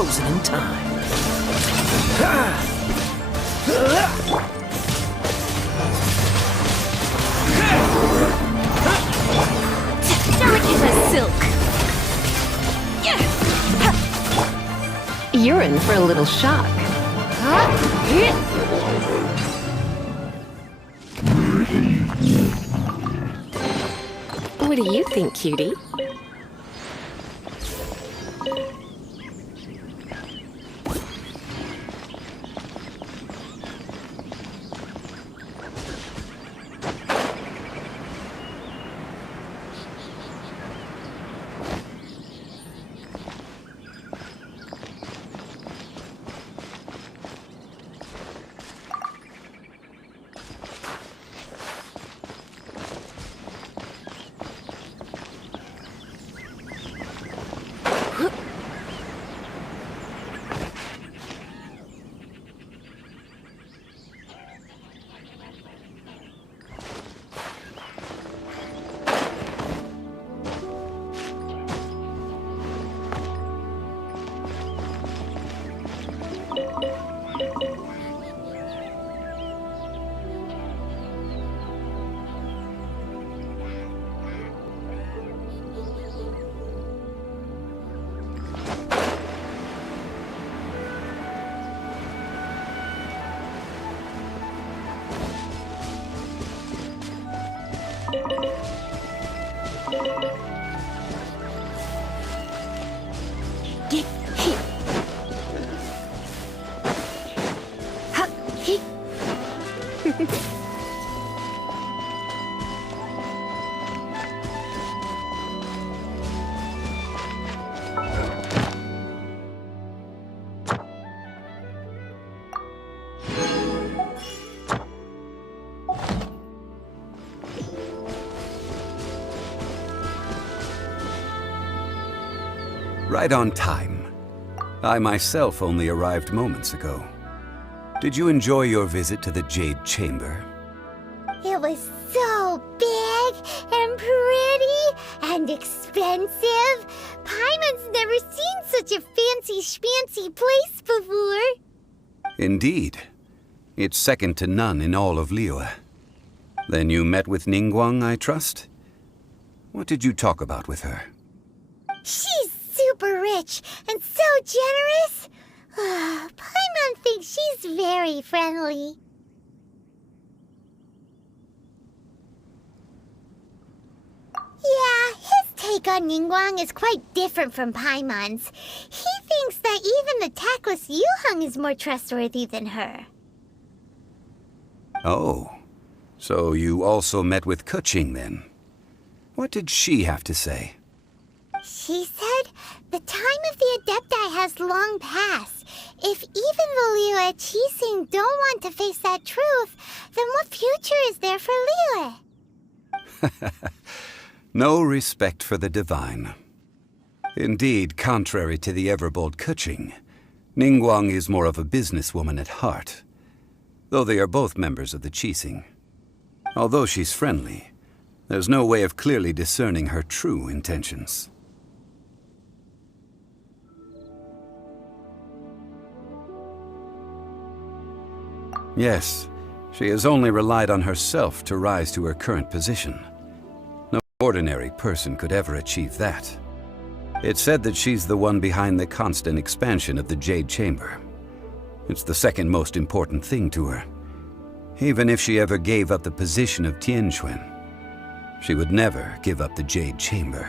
frozen in time. Delicate as silk. You're in for a little shock. What do you think, cutie? Right on time. I myself only arrived moments ago. Did you enjoy your visit to the Jade Chamber? It was so big and pretty and expensive. Paimon's never seen such a fancy schmancy place before. Indeed. It's second to none in all of Liyue. Then you met with Ningguang, I trust? What did you talk about with her? She's super rich and so generous. Paimon thinks she's very friendly. Yeah, his take on Ningguang is quite different from Paimon's. He thinks that even the tactless Yuheng is more trustworthy than her. Oh, so you also met with Keqing then? What did she have to say? She said the time of the Adepti has long passed. If even the Liyue Qixing don't want to face that truth, then what future is there for Liyue? No respect for the divine. Indeed, contrary to the ever-bold Keqing, Ningguang is more of a businesswoman at heart, though they are both members of the Qixing. Although she's friendly, there's no way of clearly discerning her true intentions. Yes, she has only relied on herself to rise to her current position. No ordinary person could ever achieve that. It's said that she's the one behind the constant expansion of the Jade Chamber. It's the second most important thing to her. Even if she ever gave up the position of Tianquan, she would never give up the Jade Chamber.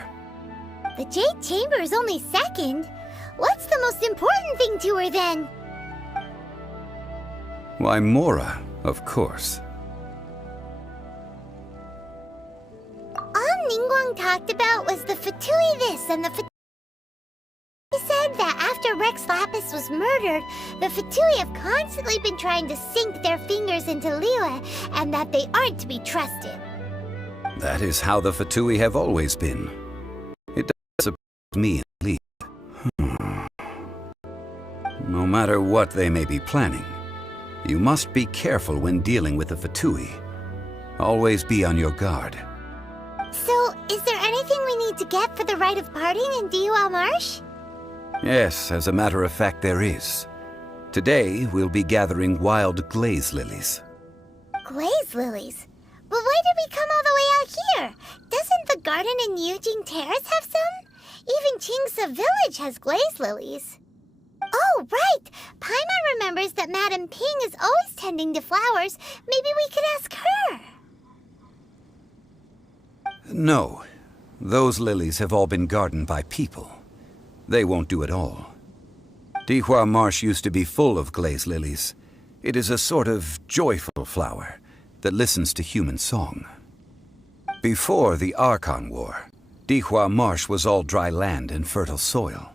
The Jade Chamber is only second. What's the most important thing to her then? Why, Mora, of course. All Ningguang talked about was the Fatui this and the Fatui. He said that after Rex Lapis was murdered, the Fatui have constantly been trying to sink their fingers into Liyue, and that they aren't to be trusted. That is how the Fatui have always been. It doesn't surprise me at least. No matter what they may be planning, you must be careful when dealing with the Fatui. Always be on your guard. So, is there anything we need to get for the rite of parting in Diwa Marsh? Yes, as a matter of fact, there is. Today, we'll be gathering wild glaze lilies. Glaze lilies? But why did we come all the way out here? Doesn't the garden in Eugene Terrace have some? Even Chingsa Village has glaze lilies. Oh, right! Paimon remembers that Madame Ping is always tending to flowers. Maybe we could ask her. No. Those lilies have all been gardened by people. They won't do it all. Dihua Marsh used to be full of glaze lilies. It is a sort of joyful flower that listens to human song. Before the Archon War, Dihua Marsh was all dry land and fertile soil.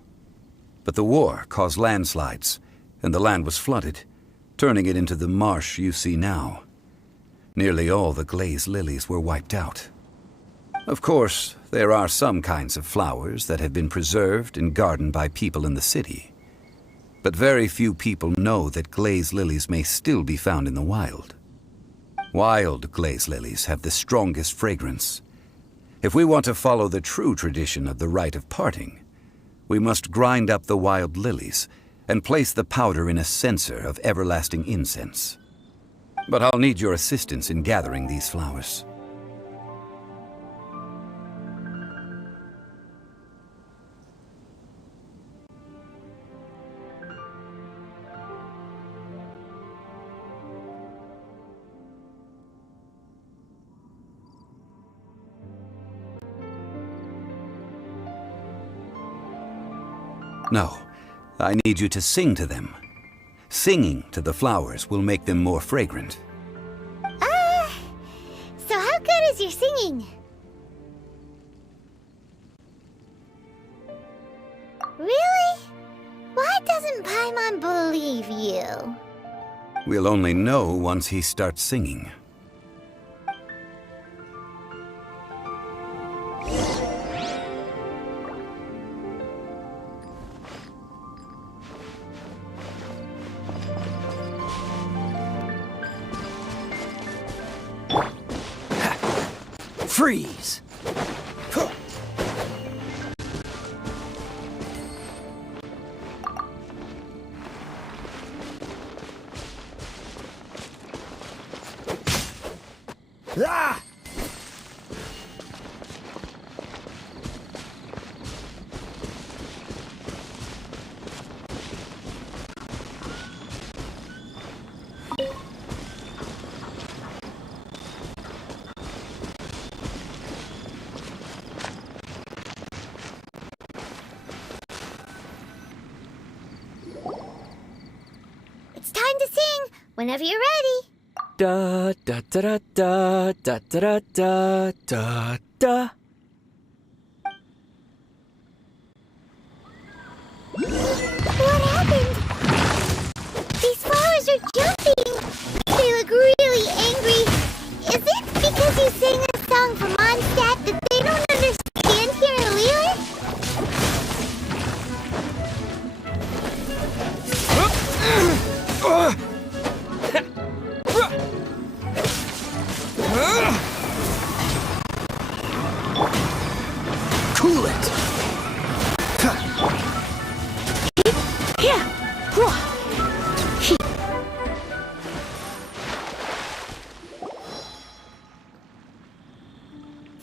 But the war caused landslides, and the land was flooded, turning it into the marsh you see now. Nearly all the glaze lilies were wiped out. Of course, there are some kinds of flowers that have been preserved and gardened by people in the city. But very few people know that glaze lilies may still be found in the wild. Wild glaze lilies have the strongest fragrance. If we want to follow the true tradition of the rite of parting, we must grind up the wild lilies and place the powder in a censer of everlasting incense. But I'll need your assistance in gathering these flowers. No, I need you to sing to them. Singing to the flowers will make them more fragrant. So how good is your singing? Really? Why doesn't Paimon believe you? We'll only know once he starts singing. Freeze! Ah! It's time to sing, whenever you're ready. Da da da da da da da da da da. What happened? These flowers are jumping. They look really angry. Is it because you sang a song from Mondstadt that they don't understand here in Liyue? Cool it!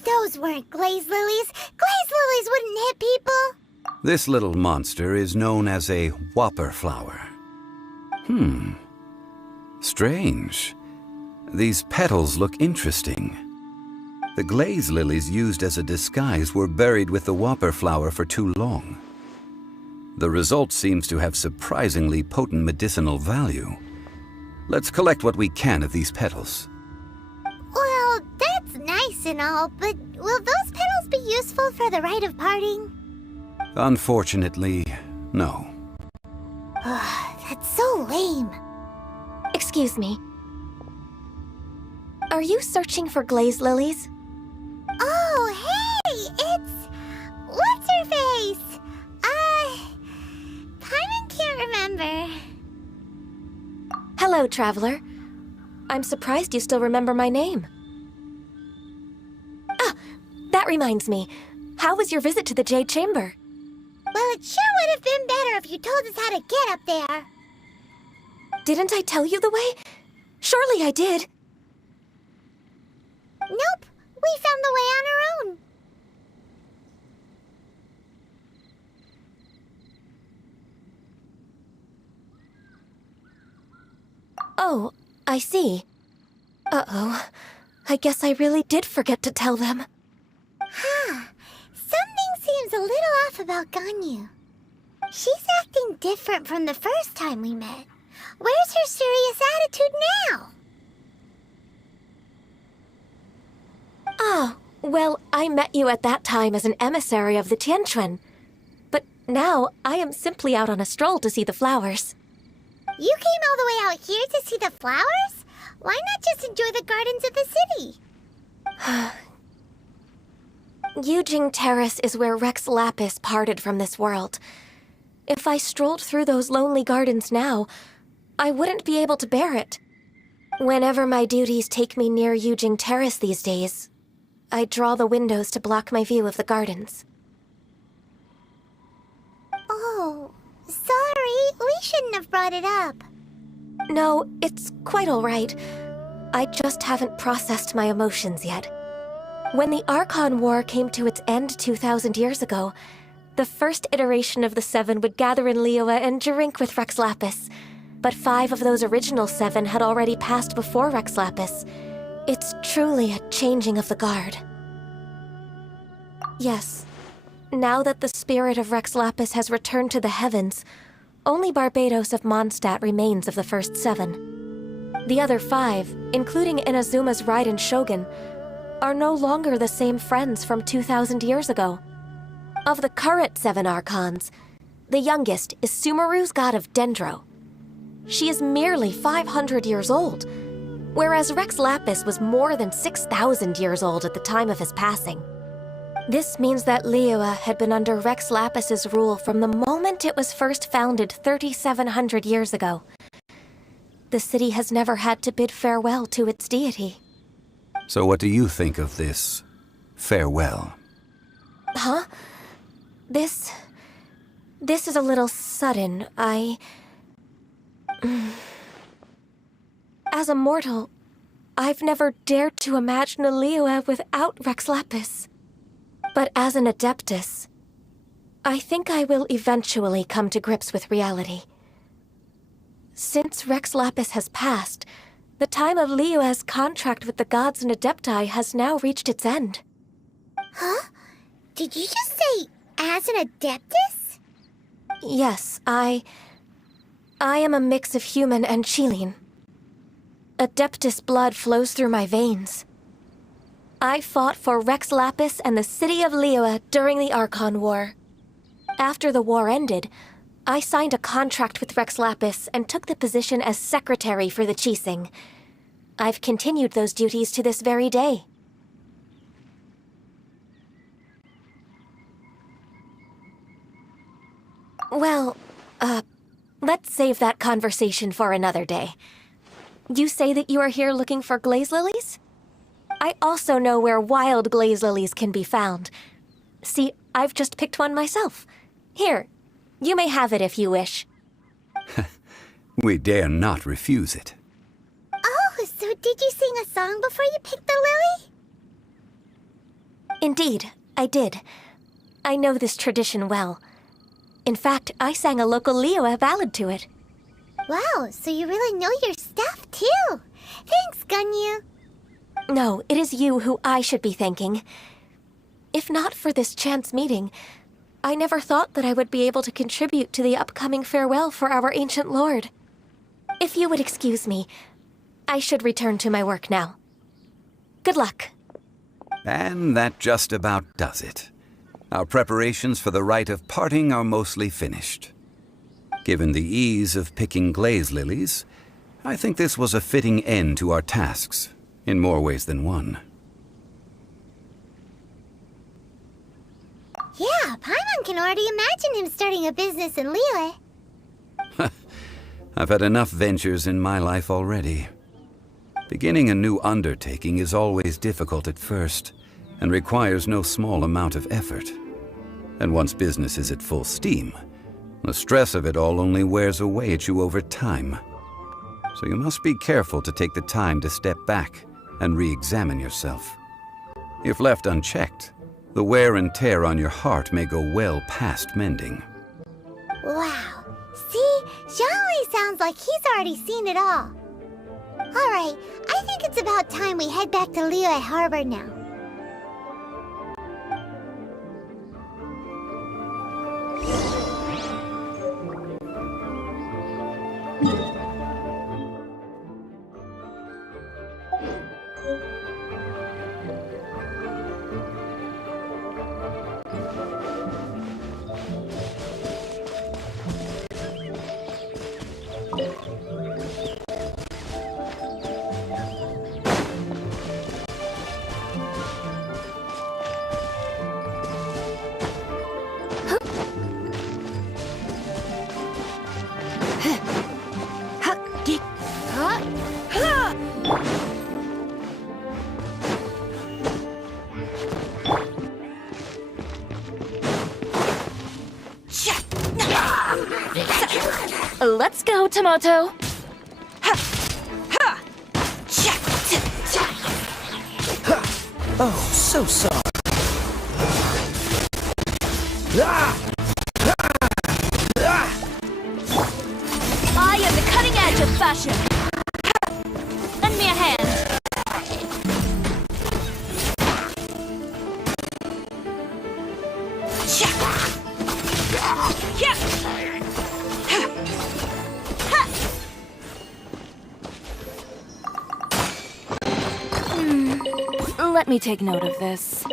Those weren't glaze lilies. Glaze lilies wouldn't hit people. This little monster is known as a whopper flower. Strange. These petals look interesting. The glaze lilies used as a disguise were buried with the whopper flower for too long. The result seems to have surprisingly potent medicinal value. Let's collect what we can of these petals. Well, that's nice and all, but will those petals be useful for the rite of parting? Unfortunately, no. That's so lame. Excuse me. Are you searching for glaze lilies? Oh, hey! It's... What's-her-face? Paimon can't remember. Hello, traveler. I'm surprised you still remember my name. Ah, that reminds me. How was your visit to the Jade Chamber? Well, it sure would have been better if you told us how to get up there. Didn't I tell you the way? Surely I did. Nope, we found the way on our own. Oh, I see. Uh-oh. I guess I really did forget to tell them. Huh. Something seems a little off about Ganyu. She's acting different from the first time we met. Where's her serious attitude now? Ah, well, I met you at that time as an emissary of the Tianquan. But now, I am simply out on a stroll to see the flowers. You came all the way out here to see the flowers? Why not just enjoy the gardens of the city? Yujing Terrace is where Rex Lapis parted from this world. If I strolled through those lonely gardens now, I wouldn't be able to bear it. Whenever my duties take me near Yujing Terrace these days, I draw the windows to block my view of the gardens. Oh, sorry, we shouldn't have brought it up. No, it's quite all right. I just haven't processed my emotions yet. When the Archon War came to its end 2,000 years ago, the first iteration of the Seven would gather in Liyue and drink with Rex Lapis. But 5 of those original 7 had already passed before Rex Lapis. It's truly a changing of the guard. Yes, now that the spirit of Rex Lapis has returned to the heavens, only Barbados of Mondstadt remains of the first 7. The other 5, including Inazuma's Raiden Shogun, are no longer the same friends from 2,000 years ago. Of the current 7 Archons, the youngest is Sumeru's god of Dendro. She is merely 500 years old, whereas Rex Lapis was more than 6,000 years old at the time of his passing. This means that Liyue had been under Rex Lapis's rule from the moment it was first founded 3,700 years ago. The city has never had to bid farewell to its deity. So what do you think of this farewell? Huh? This is a little sudden. As a mortal, I've never dared to imagine a Liyue without Rex Lapis. But as an Adeptus, I think I will eventually come to grips with reality. Since Rex Lapis has passed, the time of Liyue's contract with the gods and Adepti has now reached its end. Huh? Did you just say, as an Adeptus? Yes, I am a mix of human and Chilean. Adeptus blood flows through my veins. I fought for Rex Lapis and the city of Liyue during the Archon War. After the war ended, I signed a contract with Rex Lapis and took the position as secretary for the Qixing. I've continued those duties to this very day. Well, let's save that conversation for another day. You say that you are here looking for glaze lilies? I also know where wild glaze lilies can be found. See, I've just picked one myself. Here, you may have it if you wish. We dare not refuse it. Oh, so did you sing a song before you picked the lily? Indeed, I did. I know this tradition well. In fact, I sang a local Liyue ballad to it. Wow, so you really know your stuff, too. Thanks, Ganyu. No, it is you who I should be thanking. If not for this chance meeting, I never thought that I would be able to contribute to the upcoming farewell for our ancient lord. If you would excuse me, I should return to my work now. Good luck. And that just about does it. Our preparations for the rite of parting are mostly finished. Given the ease of picking glaze lilies, I think this was a fitting end to our tasks, in more ways than one. Yeah, Paimon can already imagine him starting a business in Liyue. I've had enough ventures in my life already. Beginning a new undertaking is always difficult at first, and requires no small amount of effort. And once business is at full steam, the stress of it all only wears away at you over time. So you must be careful to take the time to step back and re-examine yourself. If left unchecked, the wear and tear on your heart may go well past mending. Wow. See? Zhongli sounds like he's already seen it all. Alright, I think it's about time we head back to Liyue Harbor now. Let's go, Tomoto. Oh, so sorry. I am the cutting edge of fashion. Lend me a hand. Let me take note of this.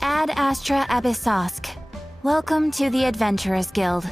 Ad Astra Abyssosk. Welcome to the Adventurers Guild.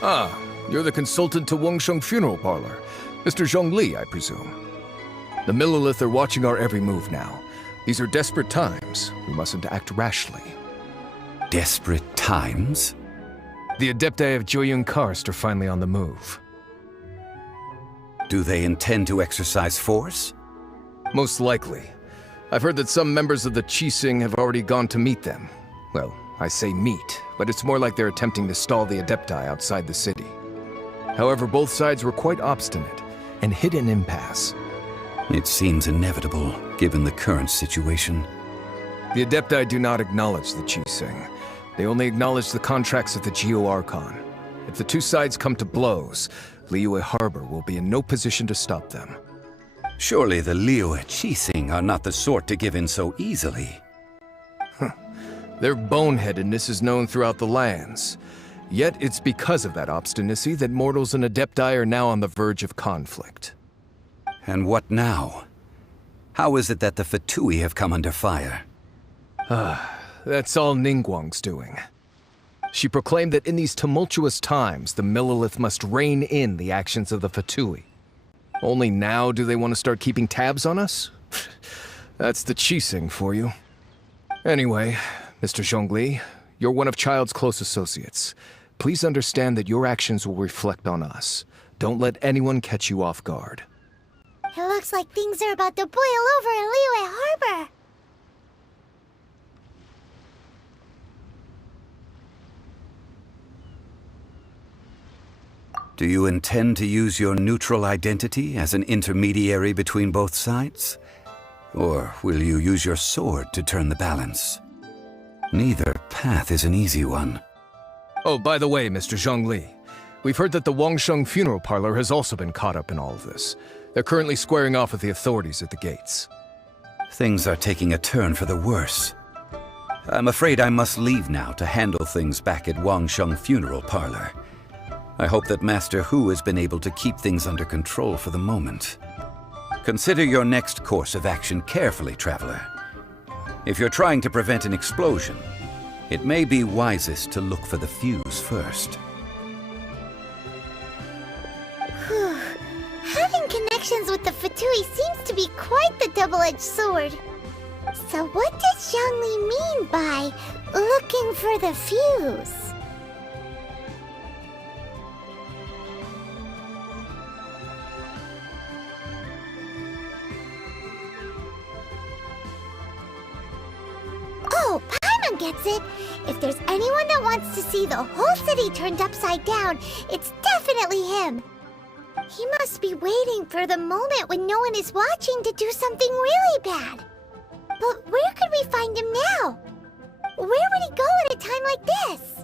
Ah, you're the consultant to Wangsheng Funeral Parlor. Mr. Zhongli, I presume. The Millilith are watching our every move now. These are desperate times. We mustn't act rashly. Desperate times? The Adepti of Joyun Karst are finally on the move. Do they intend to exercise force? Most likely. I've heard that some members of the Qixing have already gone to meet them. Well, I say meet, but it's more like they're attempting to stall the Adepti outside the city. However, both sides were quite obstinate and hit an impasse. It seems inevitable, given the current situation. The Adepti do not acknowledge the Qixing. They only acknowledge the contracts of the Geo-Archon. If the two sides come to blows, Liyue Harbor will be in no position to stop them. Surely the Liyue Qixing are not the sort to give in so easily. Their boneheadedness is known throughout the lands. Yet it's because of that obstinacy that mortals and Adepti are now on the verge of conflict. And what now? How is it that the Fatui have come under fire? That's all Ningguang's doing. She proclaimed that in these tumultuous times, the Millilith must rein in the actions of the Fatui. Only now do they want to start keeping tabs on us? That's the Qixing for you. Anyway, Mr. Zhongli, you're one of Child's close associates. Please understand that your actions will reflect on us. Don't let anyone catch you off guard. It looks like things are about to boil over in Liyue Harbor. Do you intend to use your neutral identity as an intermediary between both sides? Or will you use your sword to turn the balance? Neither path is an easy one. Oh, by the way, Mr. Zhongli, we've heard that the Wangsheng Funeral Parlor has also been caught up in all of this. They're currently squaring off with the authorities at the gates. Things are taking a turn for the worse. I'm afraid I must leave now to handle things back at Wangsheng Funeral Parlor. I hope that Master Hu has been able to keep things under control for the moment. Consider your next course of action carefully, Traveler. If you're trying to prevent an explosion, it may be wisest to look for the fuse first. Having connections with the Fatui seems to be quite the double-edged sword. So what does Zhongli mean by looking for the fuse? Oh, Paimon gets it! If there's anyone that wants to see the whole city turned upside down, it's definitely him! He must be waiting for the moment when no one is watching to do something really bad. But where could we find him now? Where would he go at a time like this?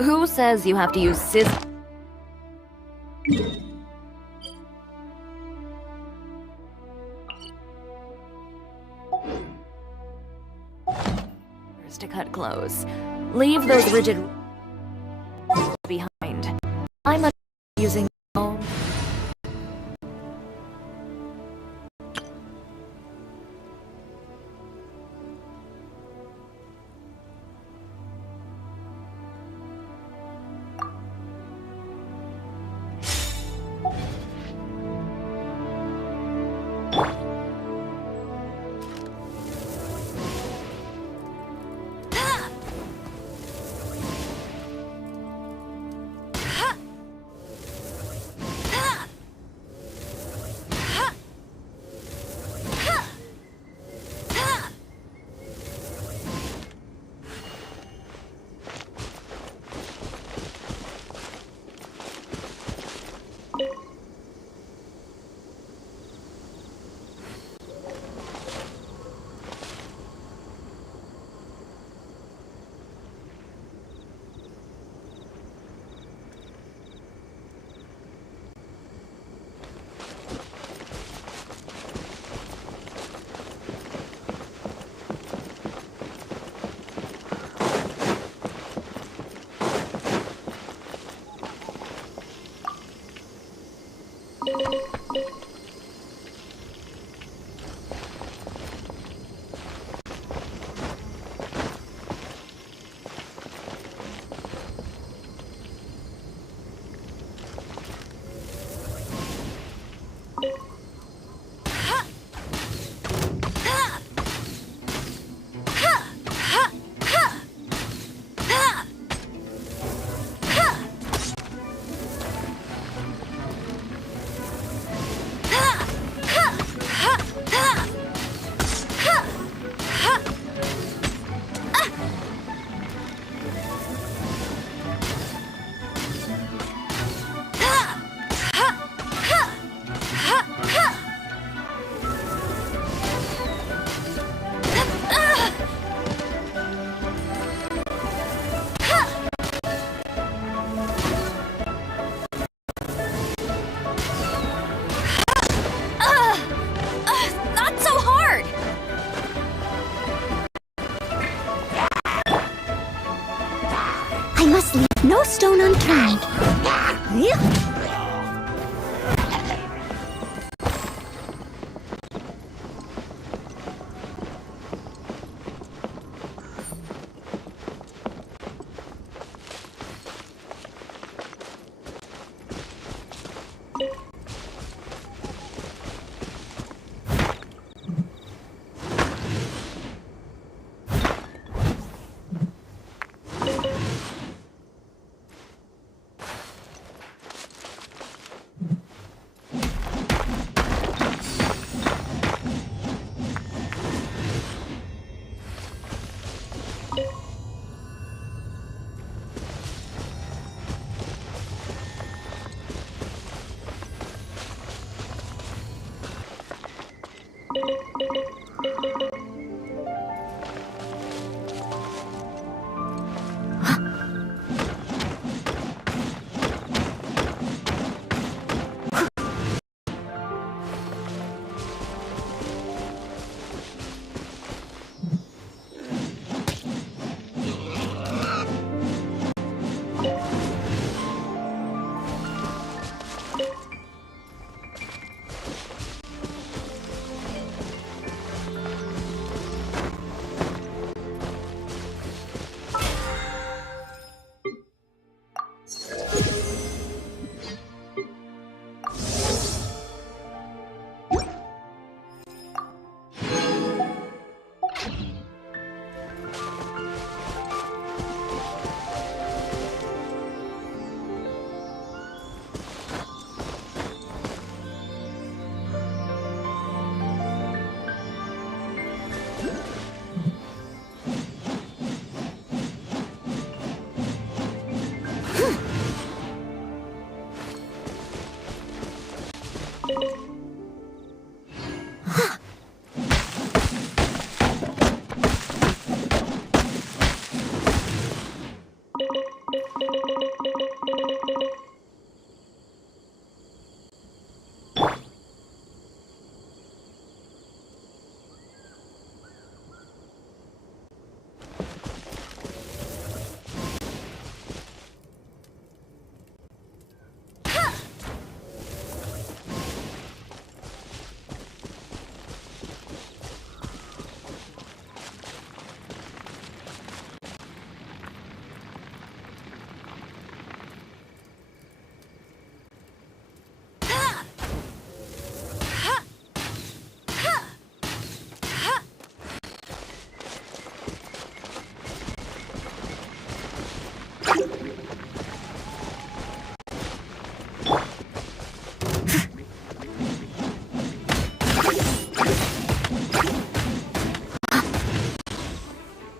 Who says you have to use scissors? To cut clothes. Leave those rigid behind. I'm using my own. must leave no stone unturned.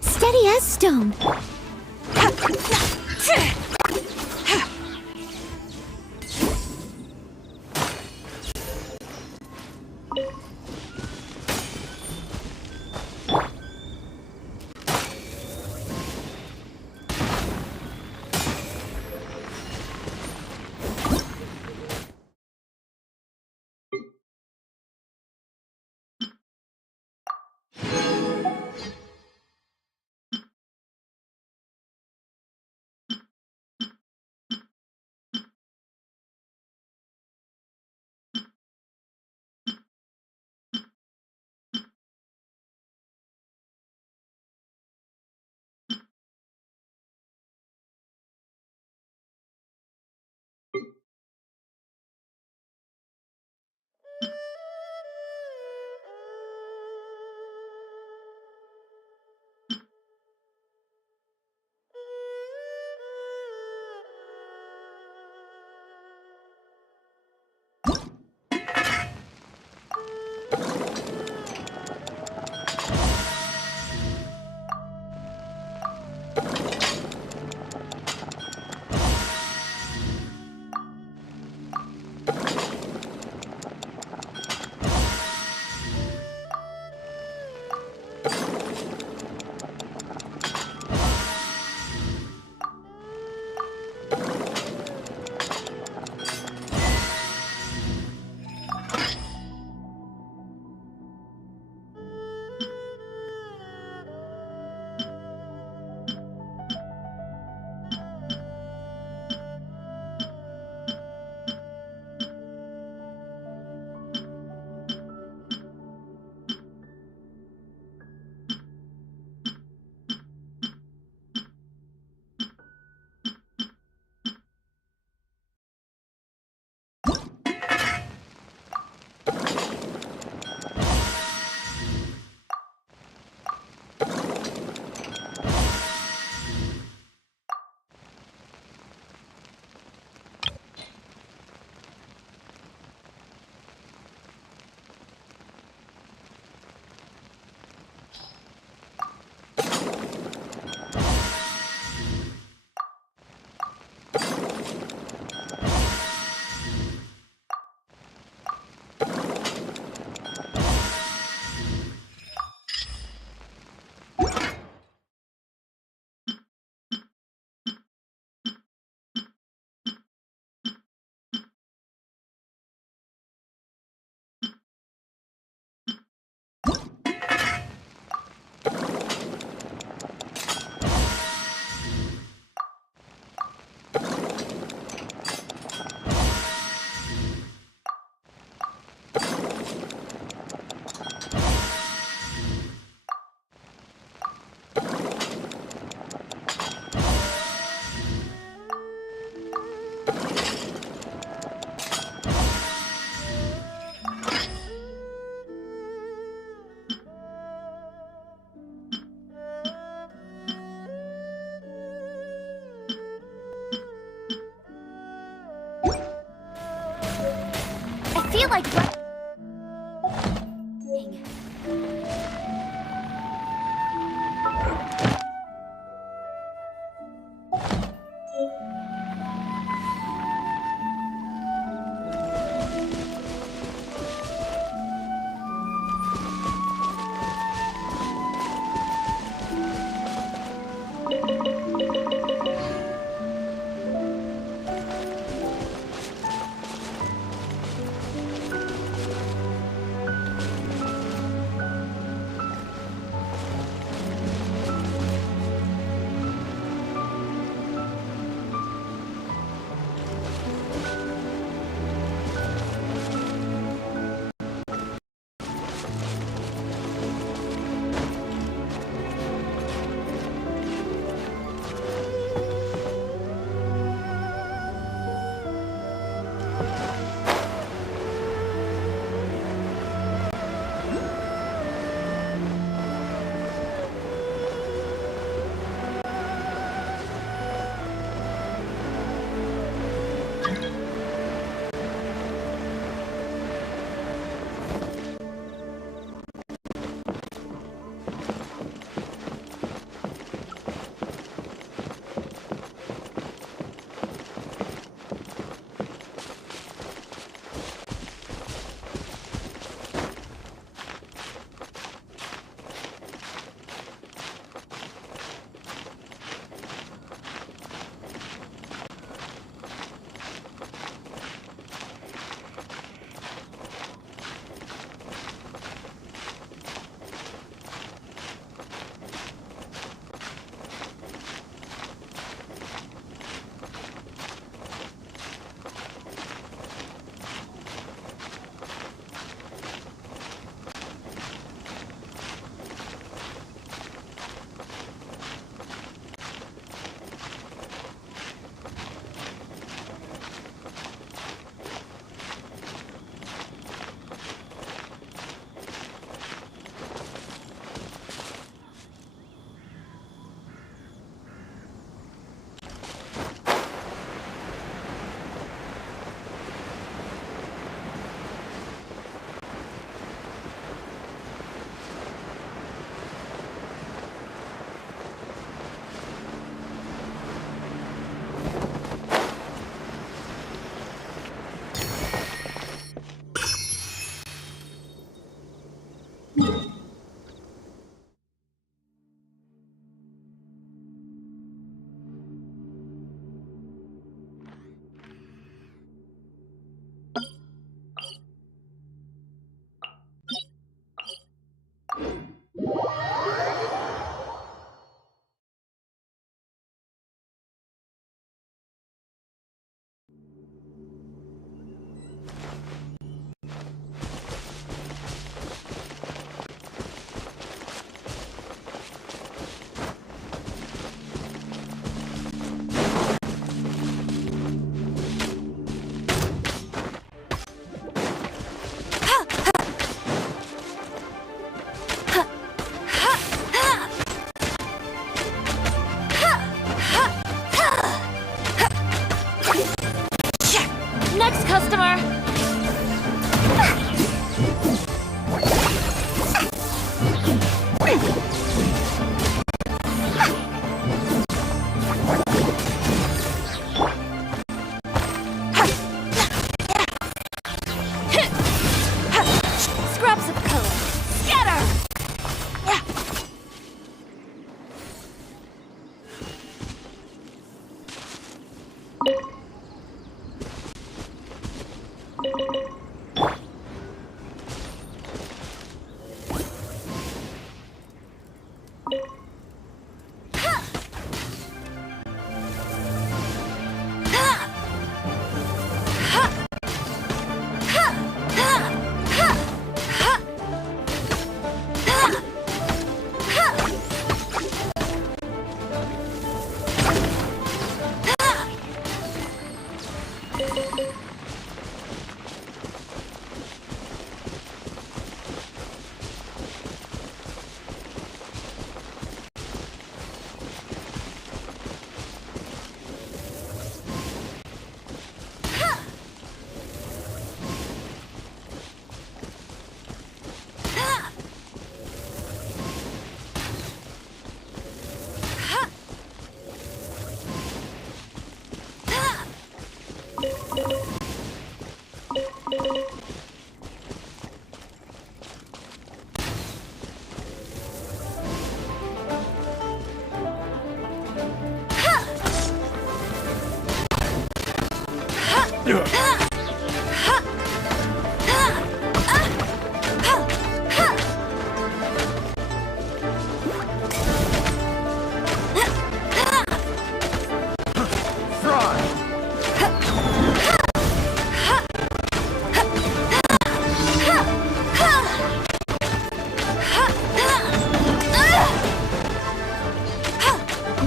Steady as stone. feel like...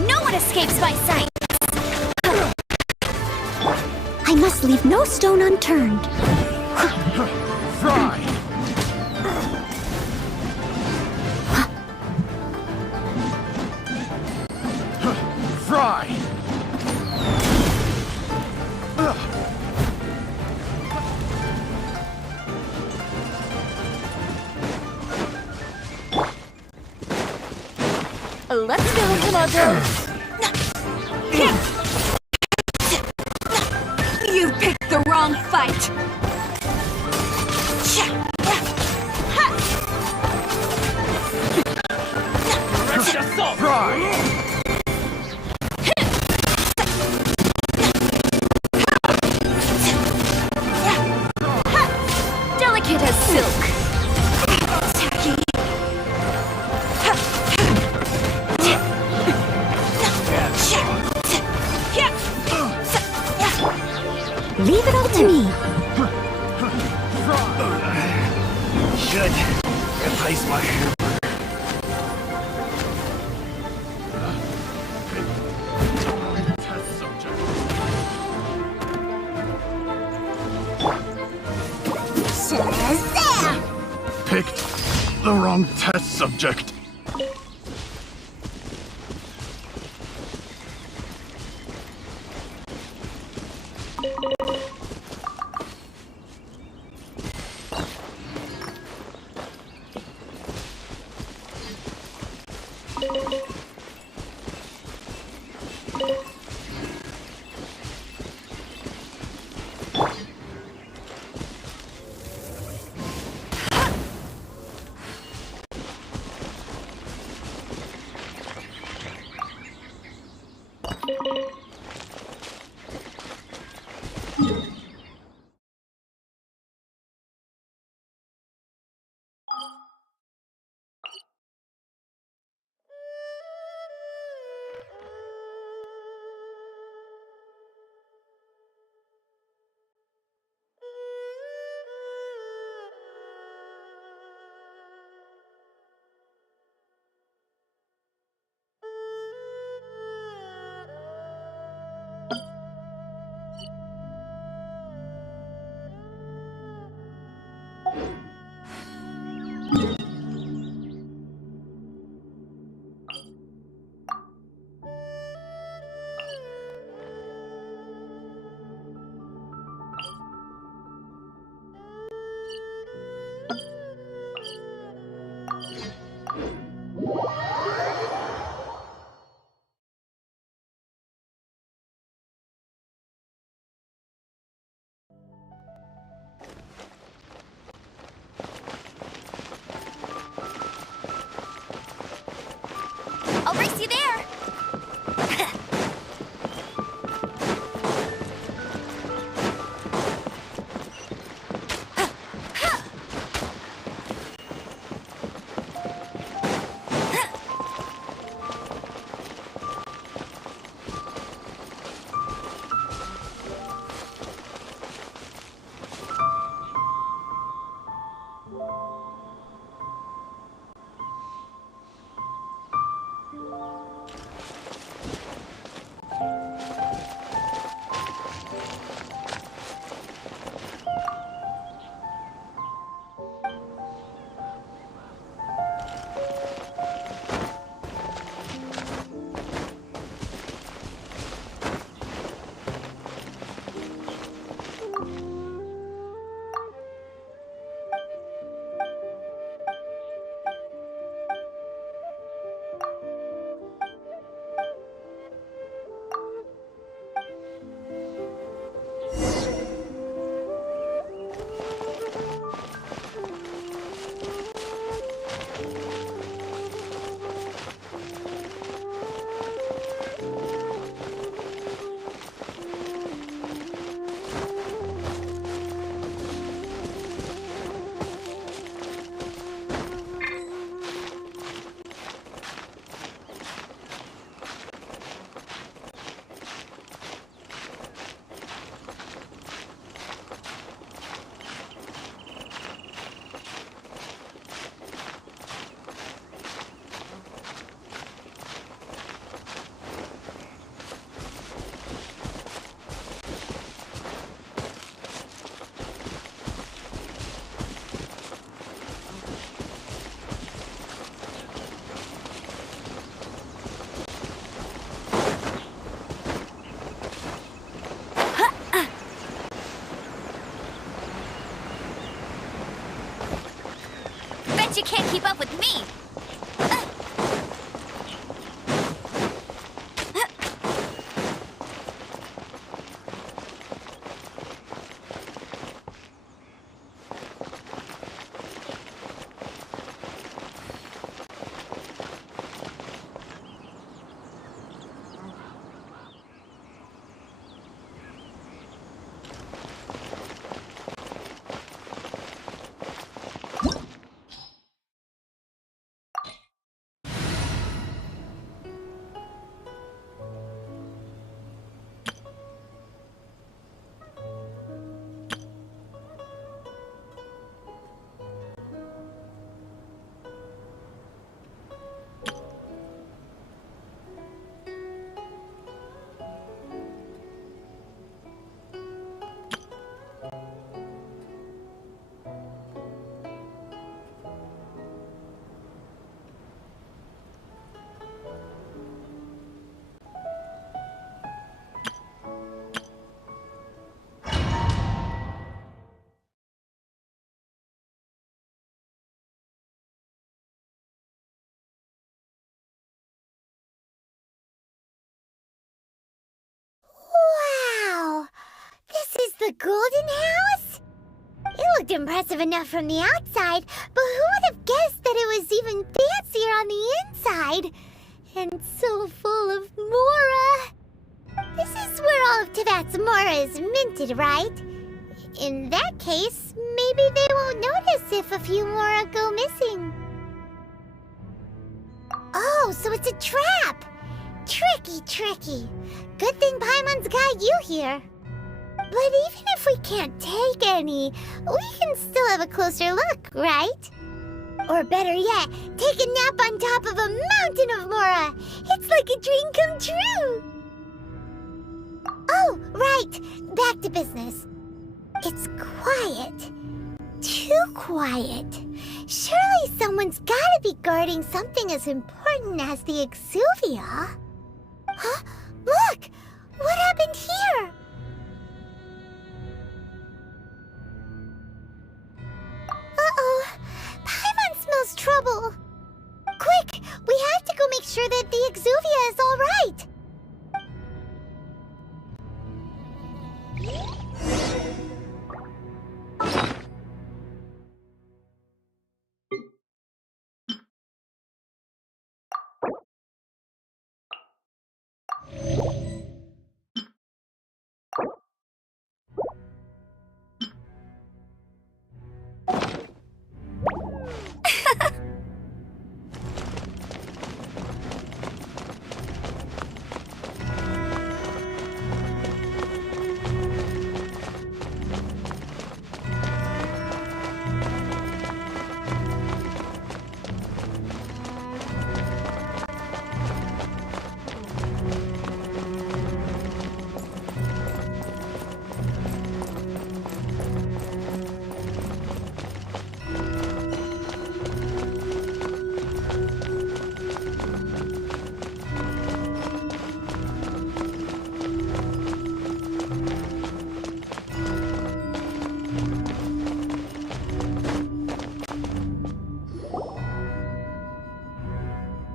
No one escapes my sight! I must leave no stone unturned. Fry! Fry! Let's go, Tomato. You picked the wrong fight! Fry! Delicate as silk. Leave it all to me. Should replace my hamburger. Test subject. Shazam! Picked the wrong test subject. You can't keep up with me! Wow! This is the Golden House? It looked impressive enough from the outside, but who would have guessed that it was even fancier on the inside? And so full of Mora! This is where all of Teyvat's Mora is minted, right? In that case, maybe they won't notice if a few Mora go missing. Oh, so it's a trap! Tricky, tricky. Good thing Paimon's got you here. But even if we can't take any, we can still have a closer look, right? Or better yet, take a nap on top of a mountain of Mora. It's like a dream come true. Oh, right. Back to business. It's quiet. Too quiet. Surely someone's gotta be guarding something as important as the Exuvia. Huh? Look! What happened here? Uh-oh. Paimon smells trouble. Quick! We have to go make sure that the Exuvia is all right.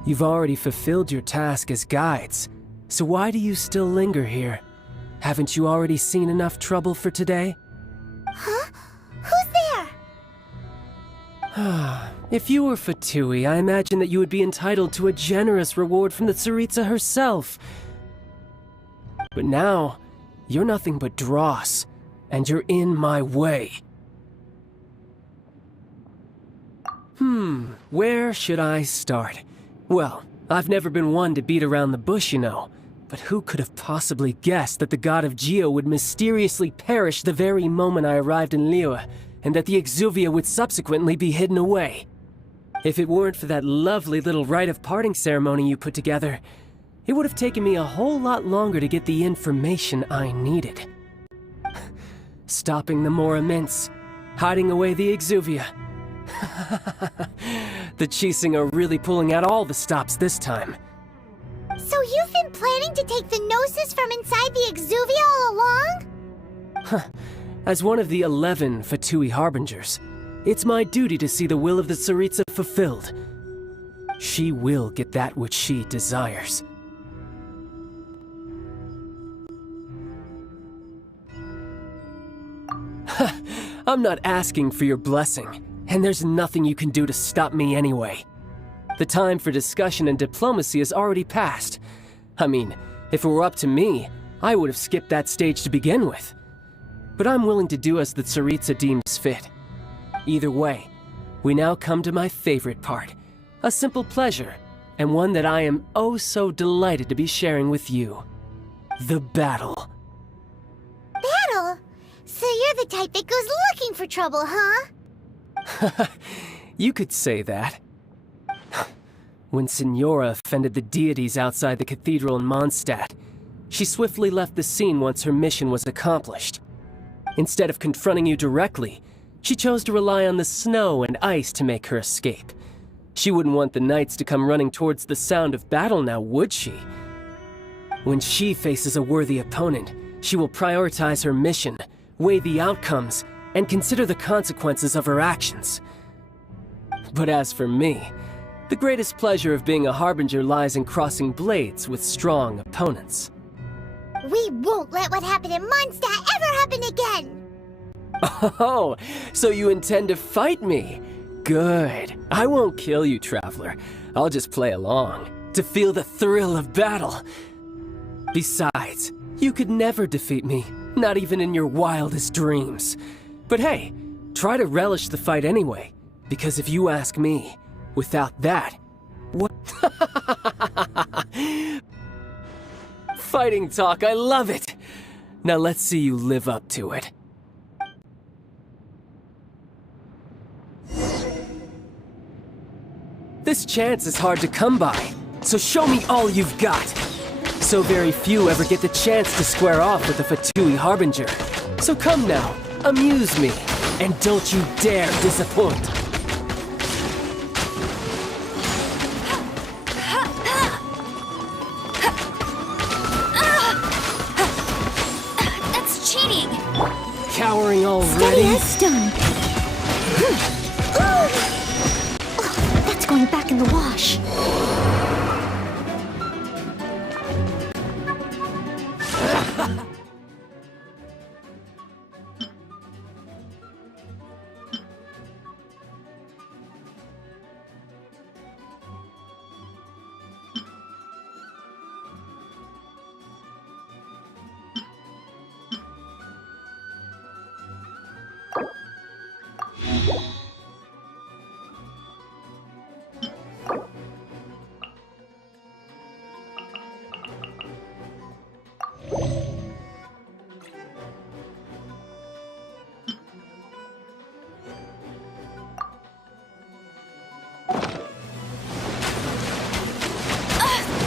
You've already fulfilled your task as guides, so why do you still linger here? Haven't you already seen enough trouble for today? Huh? Who's there? If you were Fatui, I imagine that you would be entitled to a generous reward from the Tsaritsa herself. But now, you're nothing but dross, and you're in my way. Where should I start? Well, I've never been one to beat around the bush, you know. But who could have possibly guessed that the god of Geo would mysteriously perish the very moment I arrived in Liyue, and that the Exuvia would subsequently be hidden away? If it weren't for that lovely little rite of parting ceremony you put together, it would have taken me a whole lot longer to get the information I needed. Stopping the Mora mints, hiding away the Exuvia. The Chising are really pulling out all the stops this time. So you've been planning to take the Gnosis from inside the Exuvia all along? As one of the 11 Fatui Harbingers, It's my duty to see the will of the Tsaritsa fulfilled. She will get that which she desires. I'm not asking for your blessing, and there's nothing you can do to stop me anyway. The time for discussion and diplomacy has already passed. I mean, if it were up to me, I would have skipped that stage to begin with. But I'm willing to do as the Tsaritsa deems fit. Either way, we now come to my favorite part. A simple pleasure, and one that I am oh so delighted to be sharing with you. The battle. Battle? So you're the type that goes looking for trouble, huh? You could say that. When Signora offended the deities outside the cathedral in Mondstadt, she swiftly left the scene once her mission was accomplished. Instead of confronting you directly, she chose to rely on the snow and ice to make her escape. She wouldn't want the knights to come running towards the sound of battle now, would she? When she faces a worthy opponent, she will prioritize her mission, weigh the outcomes, and consider the consequences of her actions. But as for me, the greatest pleasure of being a harbinger lies in crossing blades with strong opponents. We won't let what happened in Mondstadt ever happen again! Oh, so you intend to fight me? Good. I won't kill you, Traveler. I'll just play along, to feel the thrill of battle. Besides, you could never defeat me, not even in your wildest dreams. But hey, try to relish the fight anyway, because if you ask me, without that, what? Fighting talk, I love it! Now let's see you live up to it. This chance is hard to come by, so show me all you've got. So very few ever get the chance to square off with the Fatui Harbinger. So come now, amuse me, and don't you dare disappoint. That's cheating! Cowering already? Steady as stone. That's going back in the wash.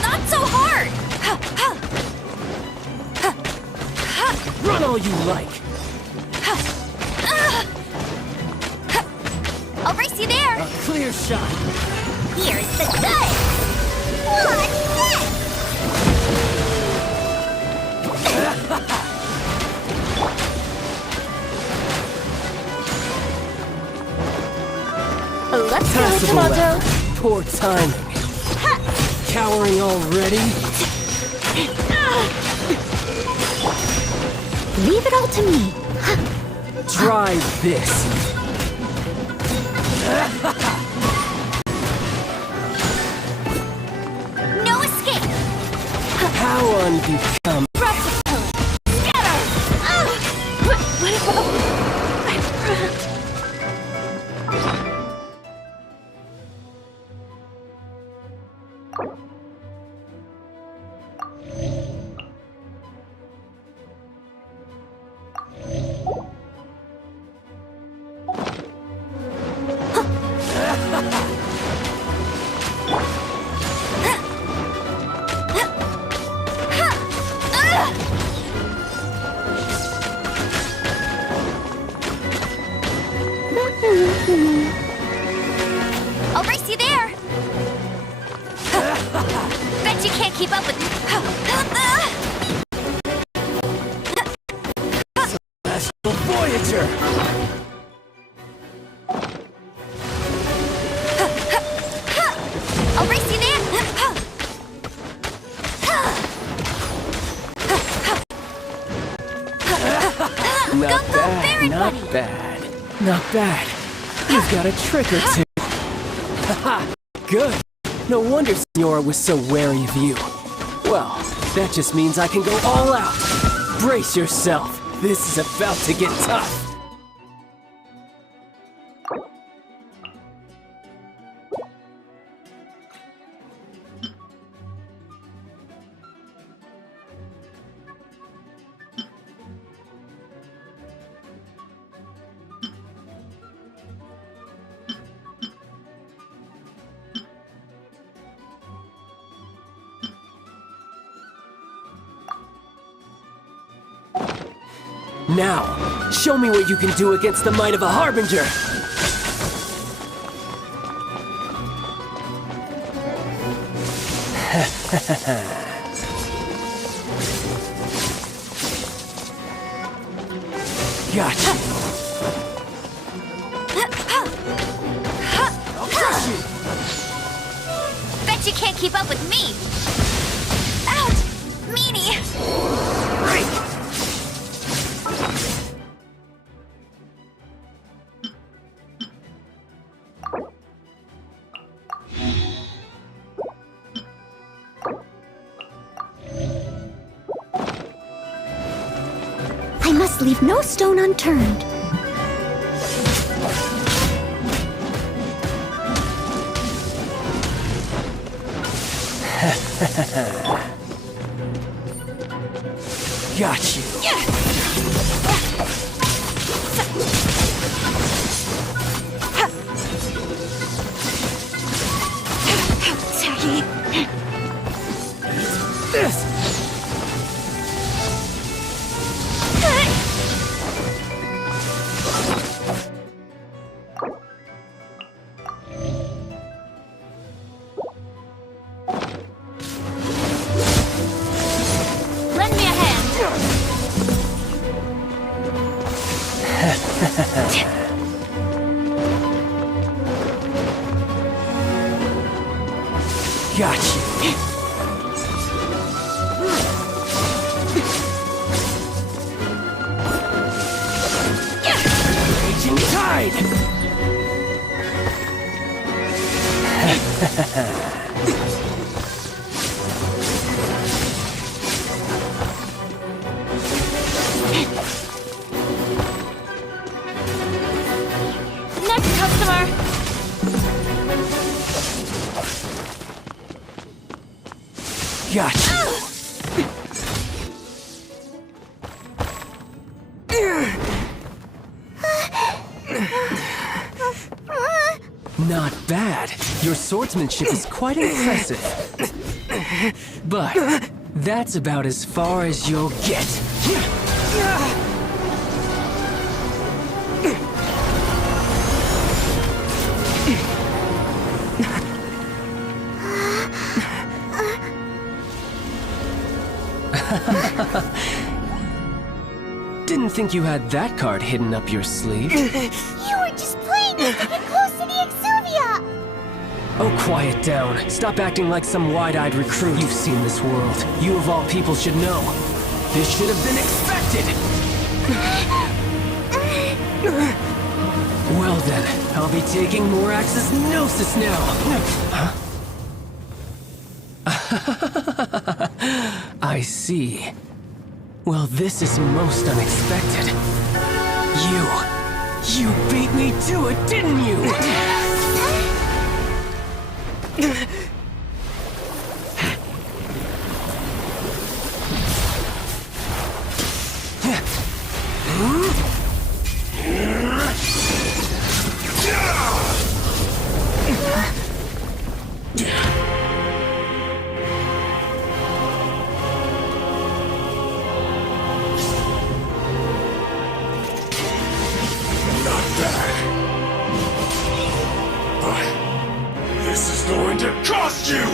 Not so hard! Run all you like! I'll race you there! A clear shot! Here's the good! What's this? Let's go, Passable Tomato! effort. Poor timing. Cowering already? Leave it all to me. Try this. No escape! How unbecoming. Scatter! What about... I'll race you there! Bet you can't keep up with me. Celestial Voyager! Not Gumbo bad, Baron not Bunny. bad. Not bad. You've got a trick or two. Haha, good. No wonder Senora was so wary of you. Well, that just means I can go all out. Brace yourself. This is about to get tough. Now, show me what you can do against the might of a Harbinger! Gotcha! I'll crush you! Bet you can't keep up with me! Ouch! Meanie! I must leave no stone unturned. Got you! Tacky. This! Lend me a hand! Got you! Raging Tide! Next customer! Got you! Not bad. Your swordsmanship is quite impressive. But that's about as far as you'll get. Didn't think you had that card hidden up your sleeve. You were just playing us to get close to the Exuvia! Oh, quiet down. Stop acting like some wide-eyed recruit. You've seen this world. You of all people should know. This should have been expected! Well then, I'll be taking Morax's Gnosis now! Huh? I see. Well, this is most unexpected. You beat me to it, didn't you? This is going to cost you!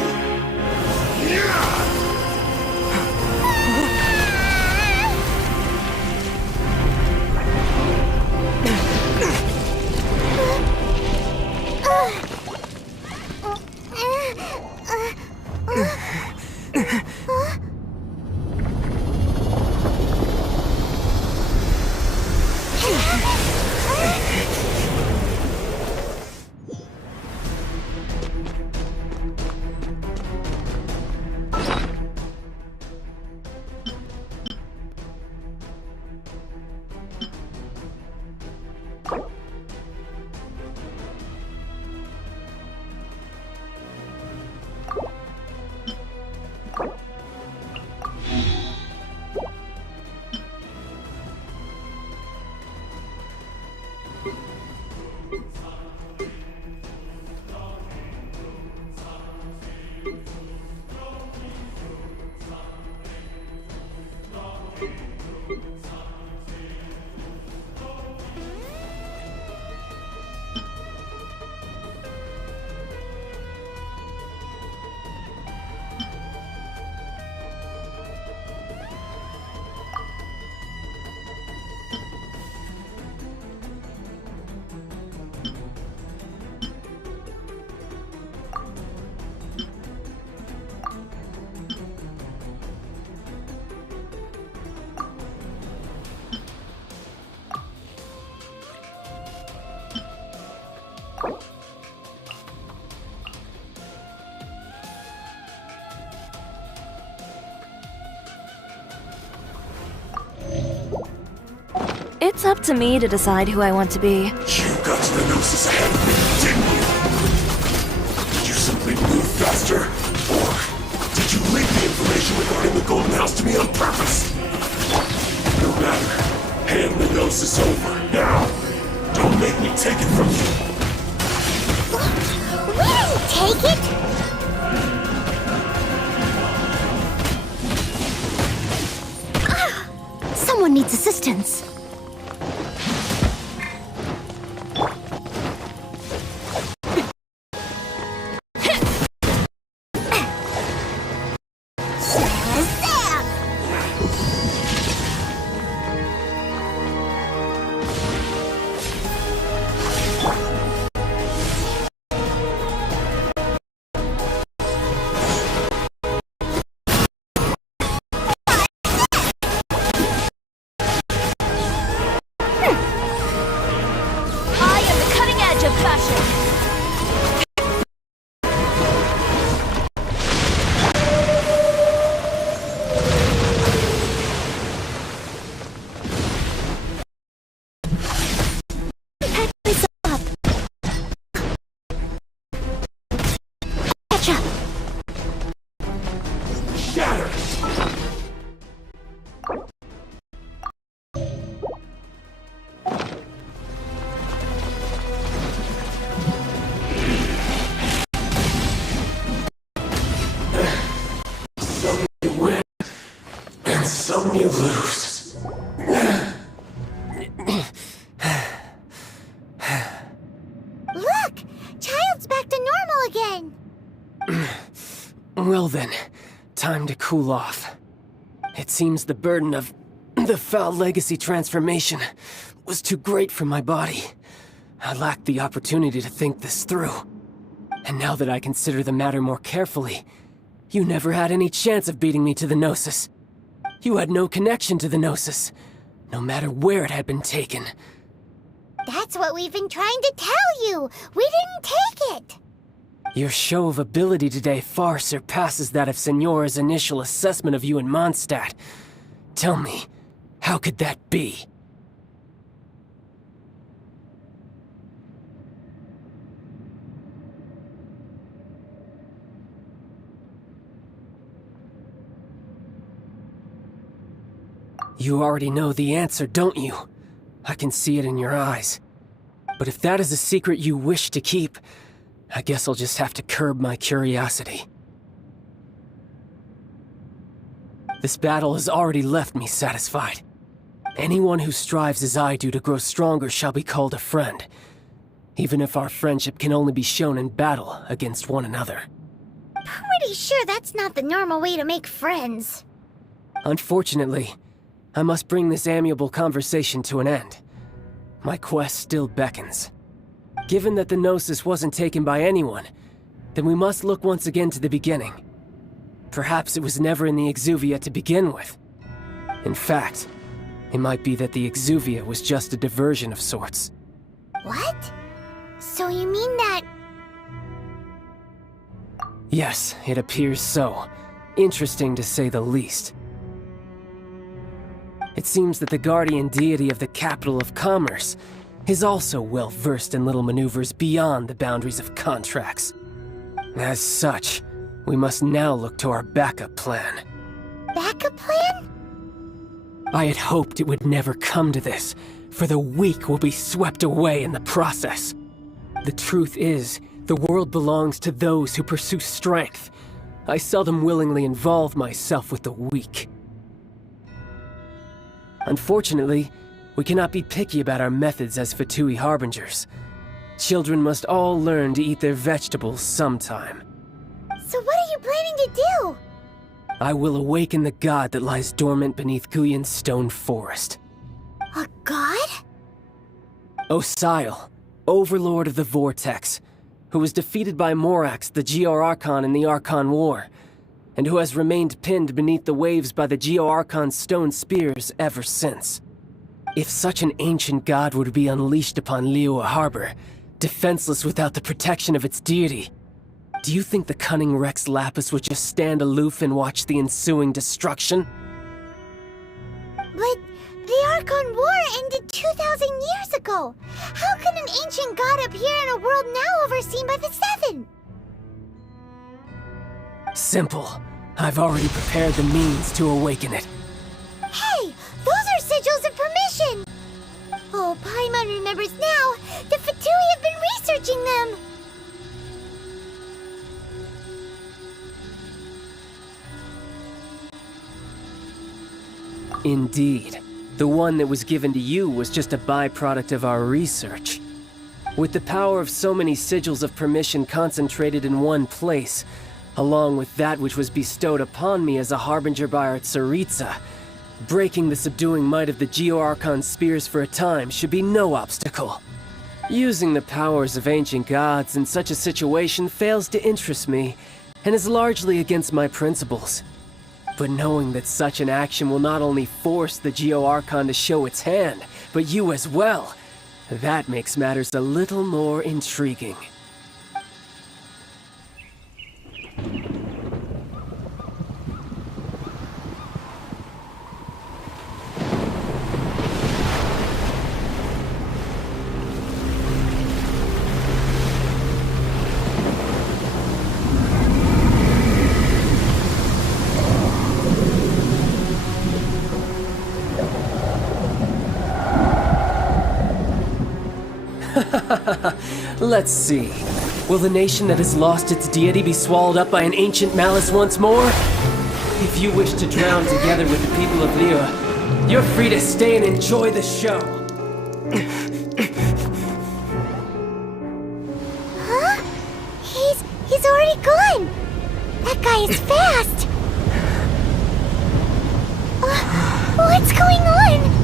It's up to me to decide who I want to be. You got to the Gnosis ahead of me, didn't you? Did you simply move faster? Or did you leak the information regarding the Golden House to me on purpose? No matter. Hand the Gnosis over, now. Don't make me take it from you. We didn't take it! Someone needs assistance. Some you lose. Look! Child's back to normal again! Well then, time to cool off. It seems the burden of the foul legacy transformation was too great for my body. I lacked the opportunity to think this through. And now that I consider the matter more carefully, you never had any chance of beating me to the Gnosis. You had no connection to the Gnosis, no matter where it had been taken. That's what we've been trying to tell you! We didn't take it! Your show of ability today far surpasses that of Signora's initial assessment of you in Mondstadt. Tell me, how could that be? You already know the answer, don't you? I can see it in your eyes. But if that is a secret you wish to keep, I guess I'll just have to curb my curiosity. This battle has already left me satisfied. Anyone who strives as I do to grow stronger shall be called a friend, even if our friendship can only be shown in battle against one another. Pretty sure that's not the normal way to make friends. Unfortunately, I must bring this amiable conversation to an end. My quest still beckons. Given that the Gnosis wasn't taken by anyone, then we must look once again to the beginning. Perhaps it was never in the Exuvia to begin with. In fact, it might be that the Exuvia was just a diversion of sorts. What? So you mean that... Yes, it appears so. Interesting to say the least. It seems that the guardian deity of the capital of commerce is also well versed in little maneuvers beyond the boundaries of contracts. As such, we must now look to our backup plan. Backup plan? I had hoped it would never come to this, for the weak will be swept away in the process. The truth is, the world belongs to those who pursue strength. I seldom willingly involve myself with the weak. Unfortunately, we cannot be picky about our methods as Fatui Harbingers. Children must all learn to eat their vegetables sometime. So what are you planning to do? I will awaken the god that lies dormant beneath Guyon's stone forest. A god? Osile, overlord of the Vortex, who was defeated by Morax, the Geo-Archon in the Archon War, and who has remained pinned beneath the waves by the Geo-Archon's stone spears ever since. If such an ancient god were to be unleashed upon Liyue Harbor, defenseless without the protection of its deity, do you think the cunning Rex Lapis would just stand aloof and watch the ensuing destruction? But the Archon War ended 2 2,000 years ago. How can an ancient god appear in a world now overseen by the Seven? Simple. I've already prepared the means to awaken it. Hey, those are sigils of permission! Oh, Paimon remembers now. The Fatui have been researching them. Indeed. The one that was given to you was just a byproduct of our research. With the power of so many sigils of permission concentrated in one place, along with that which was bestowed upon me as a harbinger by our Tsaritsa, breaking the subduing might of the Geo-Archon spears for a time should be no obstacle. Using the powers of ancient gods in such a situation fails to interest me, and is largely against my principles. But knowing that such an action will not only force the Geo-Archon to show its hand, but you as well, that makes matters a little more intriguing. Let's see. Will the nation that has lost its deity be swallowed up by an ancient malice once more? If you wish to drown together with the people of Liyue, you're free to stay and enjoy the show. Huh? He's already gone. That guy is fast. What's going on?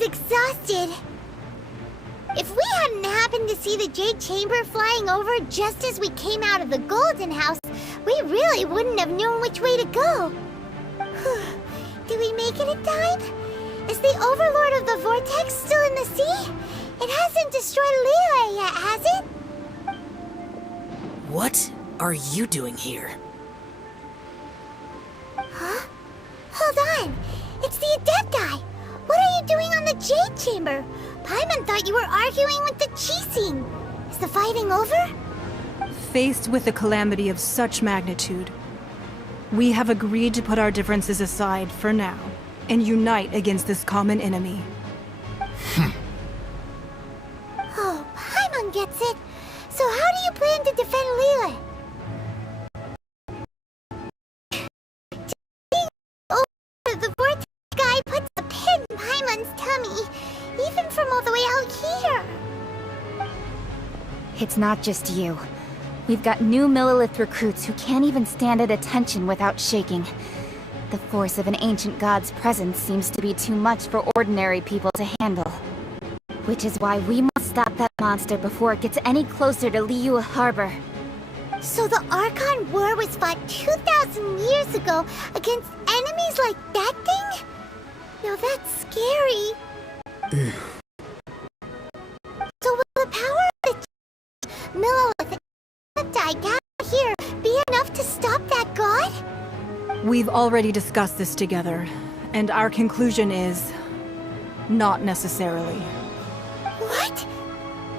Exhausted. If we hadn't happened to see the Jade Chamber flying over just as we came out of the Golden House, we really wouldn't have known which way to go. Did we make it in time? Is the Overlord of the Vortex still in the sea? It hasn't destroyed Liyue yet, has it? What are you doing here? Huh? Hold on. It's the Adepti. What are you doing on the Jade Chamber? Paimon thought you were arguing with the Chising. Is the fighting over? Faced with a calamity of such magnitude, we have agreed to put our differences aside for now and unite against this common enemy. Oh, Paimon gets it. So how do you plan to defend Liyue? The Vortex guy puts a pin in Paimon's tummy, even from all the way out here. It's not just you. We've got new Millilith recruits who can't even stand at attention without shaking. The force of an ancient god's presence seems to be too much for ordinary people to handle. Which is why we must stop that monster before it gets any closer to Liyue Harbor. So the Archon War was fought 2,000 years ago against enemies like that thing? Now that's scary. So will the power of the Millilith and Adepti here be enough to stop that god? We've already discussed this together, and our conclusion is... not necessarily. What?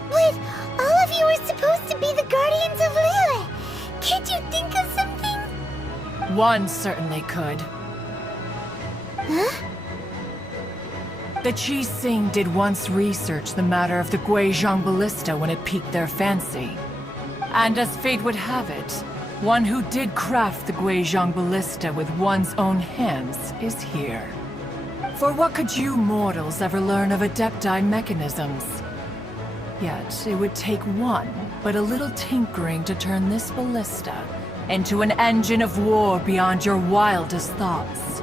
But all of you are supposed to be the Guardians of Liyue. Can't you think of something? One certainly could. Huh? The Chising did once research the matter of the Guizhong Ballista when it piqued their fancy. And as fate would have it, one who did craft the Guizhong Ballista with one's own hands is here. For what could you mortals ever learn of Adepti mechanisms? Yet it would take one but a little tinkering to turn this ballista into an engine of war beyond your wildest thoughts.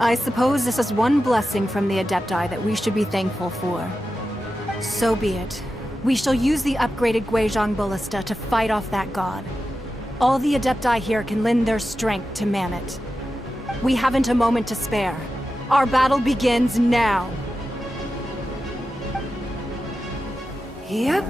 I suppose this is one blessing from the Adepti that we should be thankful for. So be it. We shall use the upgraded Guizhong Ballista to fight off that god. All the Adepti here can lend their strength to man it. We haven't a moment to spare. Our battle begins now. Yep.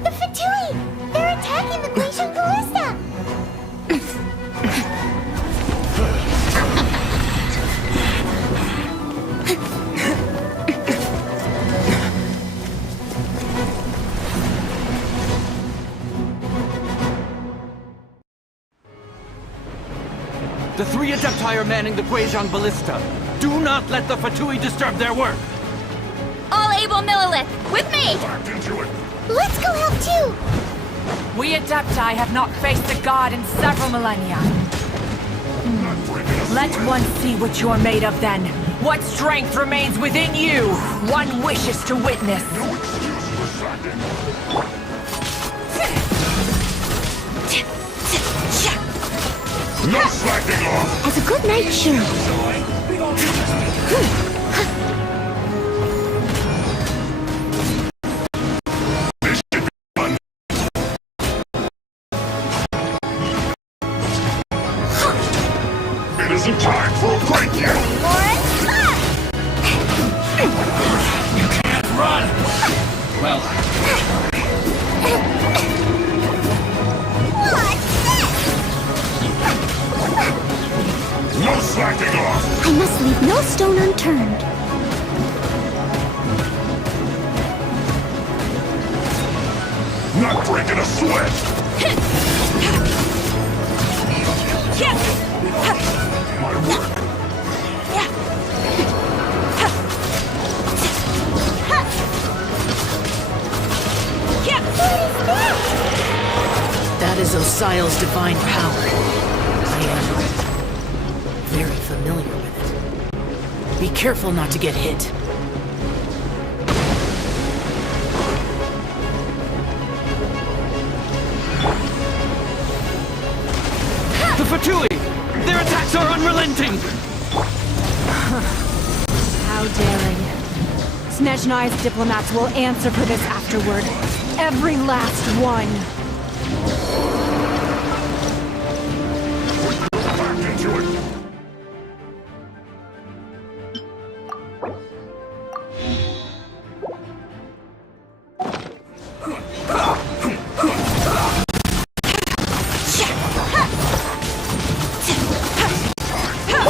The Fatui! They're attacking the Guizhong Ballista! The three Adepti are manning the Guizhong Ballista. Do not let the Fatui disturb their work! All able Millilith, with me! Let's go help too! We Adepti have not faced a god in several millennia. Let one see what you're made of then. What strength remains within you? One wishes to witness. No slacking off! As a good night shield. It isn't time for a break yet! You can't run! Well... No slacking off! I must leave no stone unturned. Not breaking a sweat! My work! That is Osial's divine power. I am very familiar with it. Be careful not to get hit. The Fatui! Their attacks are unrelenting! How daring. Snezhnai's diplomats will answer for this afterward. Every last one. Back into it!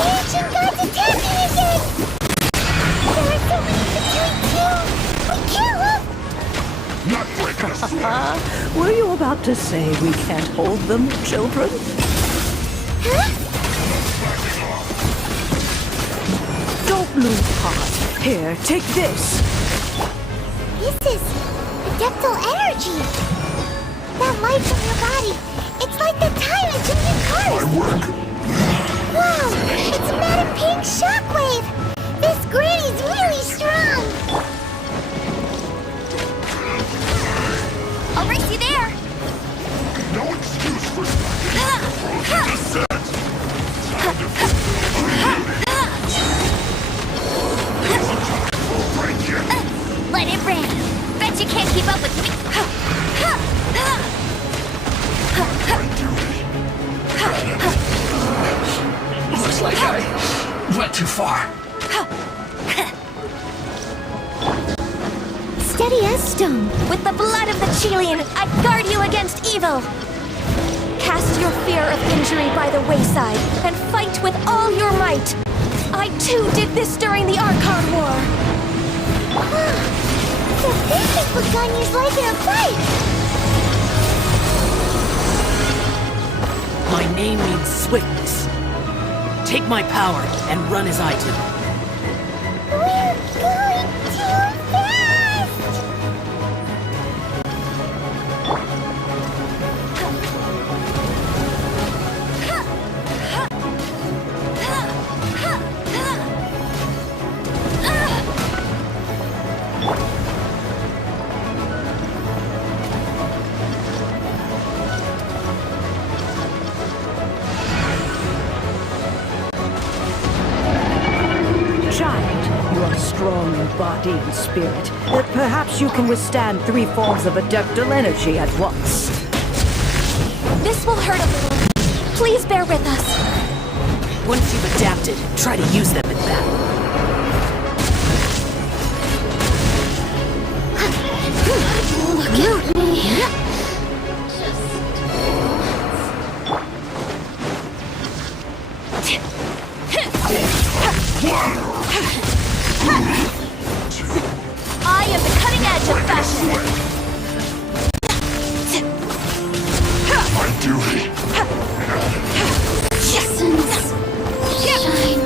Ancient gods attacking again! There are so many Fatui too! We can't look! Not breaking a sweat! Were you about to say we can't hold them, children? Don't lose heart. Here, take this. This is adeptal energy! That light from your body, it's like the time engine in cars! My work! Wow! It's Madam Pink's shockwave! This granny's really strong! I'll race you there! No excuse for slacking! Approaching descent! Time to isn't time for a break yet! Let it rain! Bet you can't keep up with me! Looks like I went too far. steady as stone. With the blood of the Chilean, I guard you against evil. Cast your fear of injury by the wayside and fight with all your might. I too did this during the Archon War. So this is what Ganya's like in a fight! My name means swiftness. Take my power and run as I do. We're going too fast! Child, you are strong in body and spirit. That perhaps you can withstand 3 forms of adeptal energy at once. This will hurt a little. Please bear with us. Once you've adapted, try to use them in battle. Look at me! I am the cutting edge of fashion. My duty. Essence. Shine.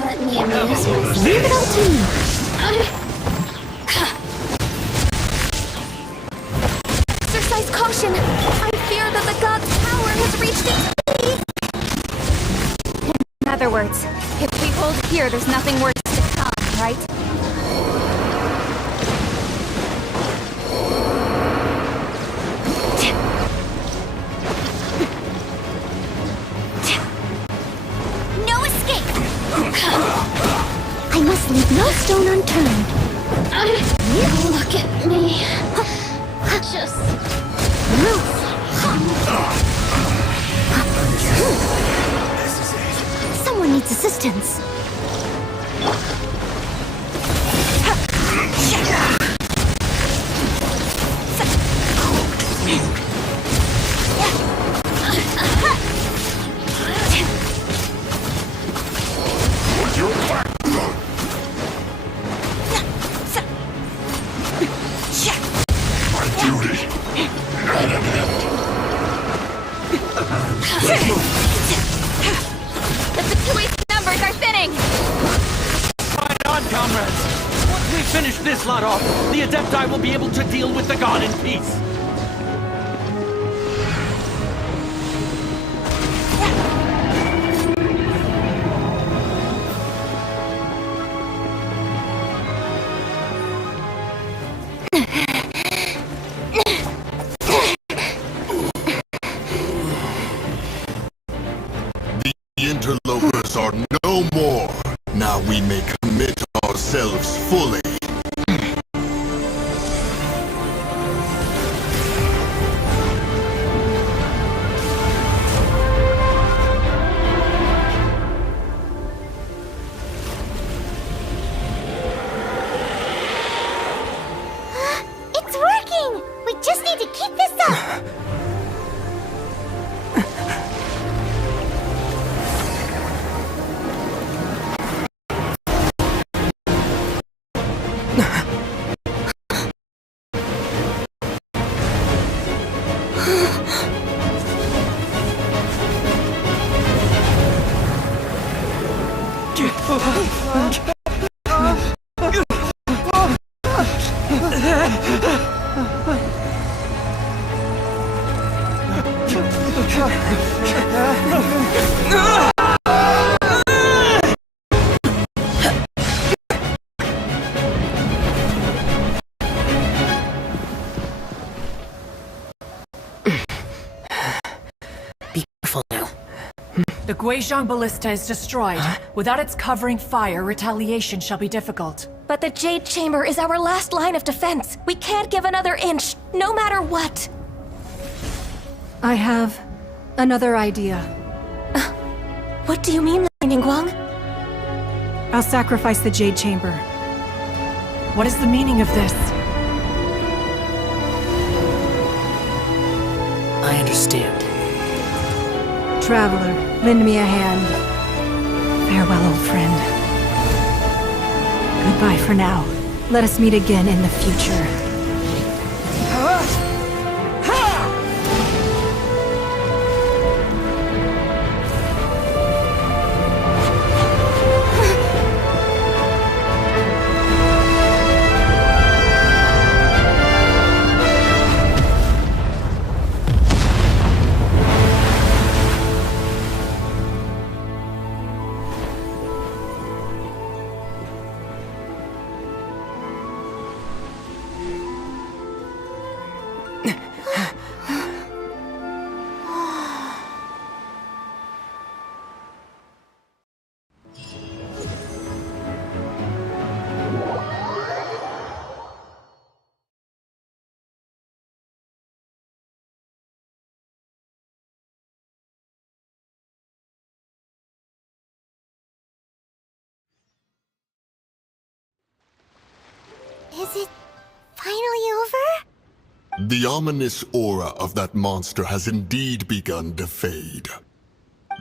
Let me amuse myself. Leave it all to me. Exercise caution. I fear that the god's power has reached its peak. In other words, if we hold here, there's nothing worse to come, right? No escape! I must leave no stone unturned. Look at me. Just move. Someone needs assistance. My duty. At an end. The Fatui's numbers are thinning! Right on, comrades! Once we finish this lot off, the Adepti will be able to deal with the god in peace. The interlopers are no more. Now we may commit ourselves fully. It's working! We just need to keep this up! Be careful now. The Guizhong Ballista is destroyed. Without its covering fire, retaliation shall be difficult. But the Jade Chamber is our last line of defense. We can't give another inch, no matter what. I have another idea. What do you mean, Ningguang? I'll sacrifice the Jade Chamber. What is the meaning of this? I understand. Traveler, lend me a hand. Farewell, old friend. Goodbye for now. Let us meet again in the future. Is it finally over? The ominous aura of that monster has indeed begun to fade.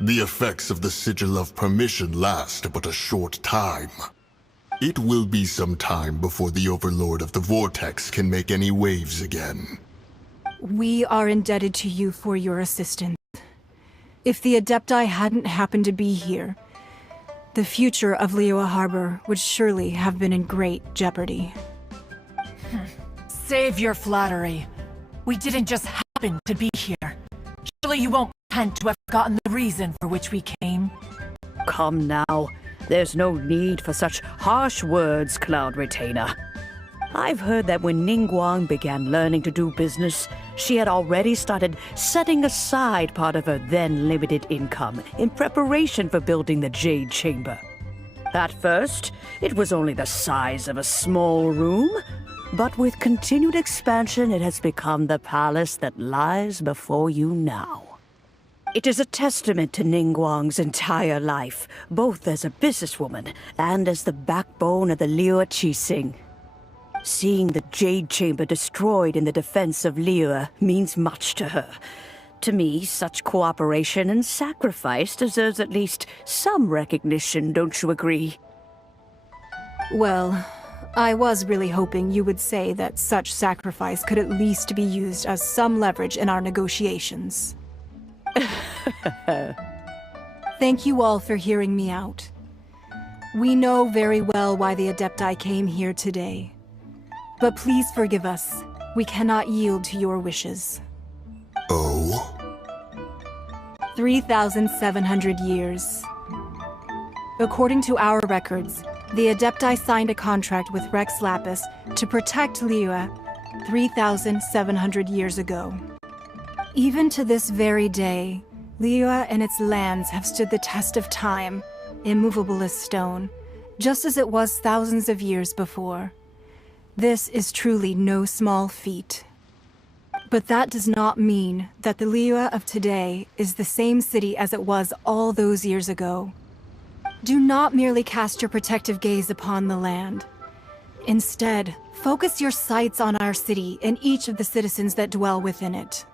The effects of the Sigil of Permission last but a short time. It will be some time before the Overlord of the Vortex can make any waves again. We are indebted to you for your assistance. If the Adepti hadn't happened to be here, the future of Liyue Harbor would surely have been in great jeopardy. Save your flattery. We didn't just happen to be here. Surely you won't pretend to have forgotten the reason for which we came. Come now. There's no need for such harsh words, Cloud Retainer. I've heard that when Ningguang began learning to do business, she had already started setting aside part of her then limited income in preparation for building the Jade Chamber. At first, it was only the size of a small room, but with continued expansion, it has become the palace that lies before you now. It is a testament to Ningguang's entire life, both as a businesswoman and as the backbone of the Liyue Qixing. Seeing the Jade Chamber destroyed in the defense of Liyue means much to her. To me, such cooperation and sacrifice deserves at least some recognition, don't you agree? Well, I was really hoping you would say that such sacrifice could at least be used as some leverage in our negotiations. Thank you all for hearing me out. We know very well why the Adepti came here today. But please forgive us. We cannot yield to your wishes. Oh? 3,700 years. According to our records, the Adepti signed a contract with Rex Lapis to protect Liyue 3,700 years ago. Even to this very day, Liyue and its lands have stood the test of time, immovable as stone, just as it was thousands of years before. This is truly no small feat. But that does not mean that the Liyue of today is the same city as it was all those years ago. Do not merely cast your protective gaze upon the land. Instead, focus your sights on our city and each of the citizens that dwell within it.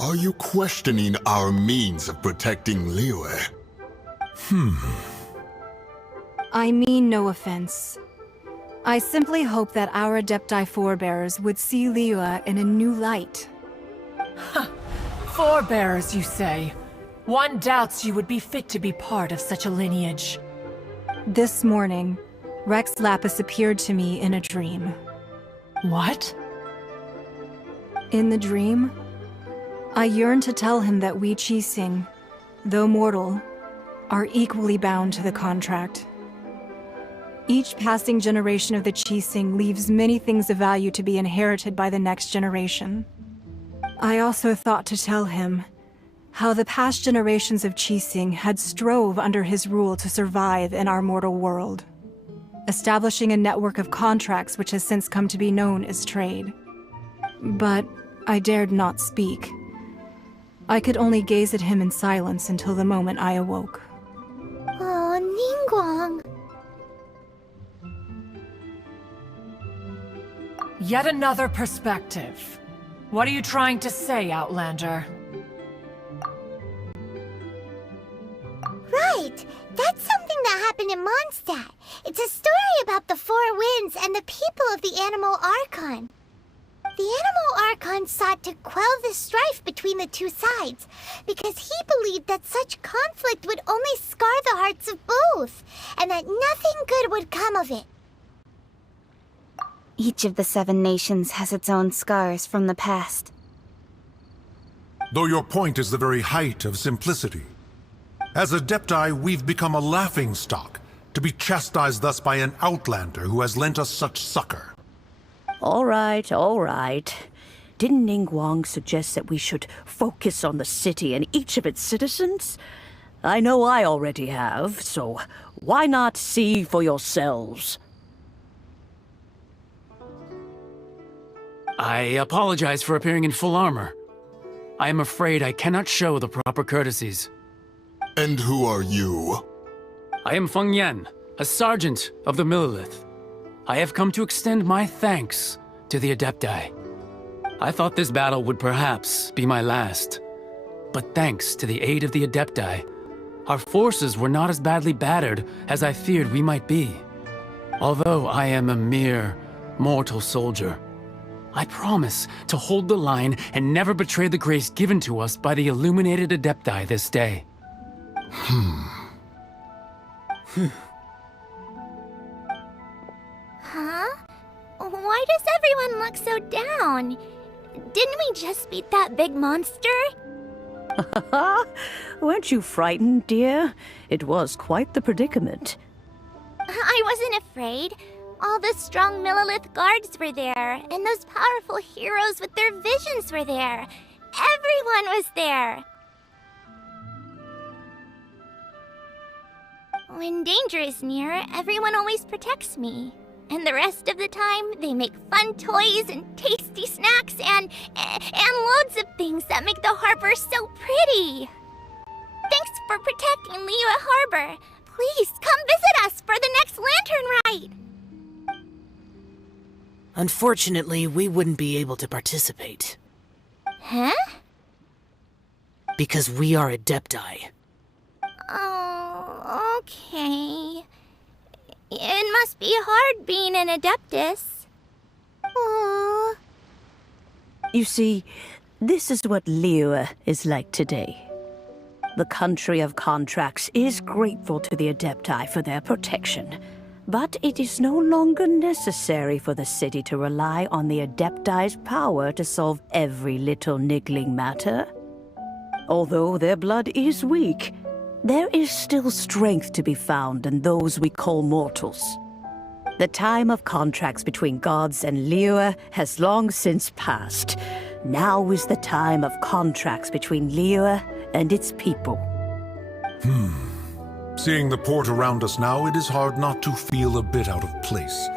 Are you questioning our means of protecting Liyue? I mean no offense. I simply hope that our Adepti forebears would see Liyue in a new light. Forebears, you say? One doubts you would be fit to be part of such a lineage. This morning, Rex Lapis appeared to me in a dream. What? In the dream, I yearned to tell him that we Qixing, though mortal, are equally bound to the contract. Each passing generation of the Qixing leaves many things of value to be inherited by the next generation. I also thought to tell him how the past generations of Qixing had strove under his rule to survive in our mortal world, establishing a network of contracts which has since come to be known as trade. But I dared not speak. I could only gaze at him in silence until the moment I awoke. Oh, Ningguang. Yet another perspective. What are you trying to say, Outlander? Right! That's something that happened in Mondstadt. It's a story about the Four Winds and the people of the Animal Archon. The Animal Archon sought to quell the strife between the two sides, because he believed that such conflict would only scar the hearts of both, and that nothing good would come of it. Each of the 7 nations has its own scars from the past. Though your point is the very height of simplicity. As Adepti, we've become a laughingstock, to be chastised thus by an outlander who has lent us such succor. All right, all right. Didn't Ningguang suggest that we should focus on the city and each of its citizens? I know I already have, so why not see for yourselves? I apologize for appearing in full armor. I am afraid I cannot show the proper courtesies. And who are you? I am Feng Yan, a sergeant of the Millelith. I have come to extend my thanks to the Adepti. I thought this battle would perhaps be my last. But thanks to the aid of the Adepti, our forces were not as badly battered as I feared we might be. Although I am a mere mortal soldier, I promise to hold the line and never betray the grace given to us by the illuminated Adepti this day. Huh? Why does everyone look so down? Didn't we just beat that big monster? Weren't you frightened, dear? It was quite the predicament. I wasn't afraid. All the strong Millelith guards were there, and those powerful heroes with their visions were there. Everyone was there. When danger is near, everyone always protects me. And the rest of the time, they make fun toys and tasty snacks and loads of things that make the harbor so pretty. Thanks for protecting Liyue Harbor. Please come visit us for the next lantern ride. Unfortunately, we wouldn't be able to participate. Huh? Because we are Adepti. Oh, okay. It must be hard being an Adeptus. Aww. You see, this is what Liyue is like today. The country of contracts is grateful to the Adepti for their protection, but it is no longer necessary for the city to rely on the Adepti's power to solve every little niggling matter. Although their blood is weak, there is still strength to be found in those we call mortals. The time of contracts between gods and Liyue has long since passed. Now is the time of contracts between Liyue and its people. Seeing the port around us now, it is hard not to feel a bit out of place.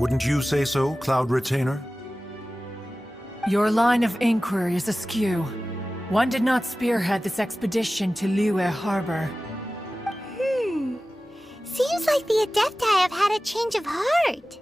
Wouldn't you say so, Cloud Retainer? Your line of inquiry is askew. One did not spearhead this expedition to Liyue Harbor. Seems like the Adepti have had a change of heart.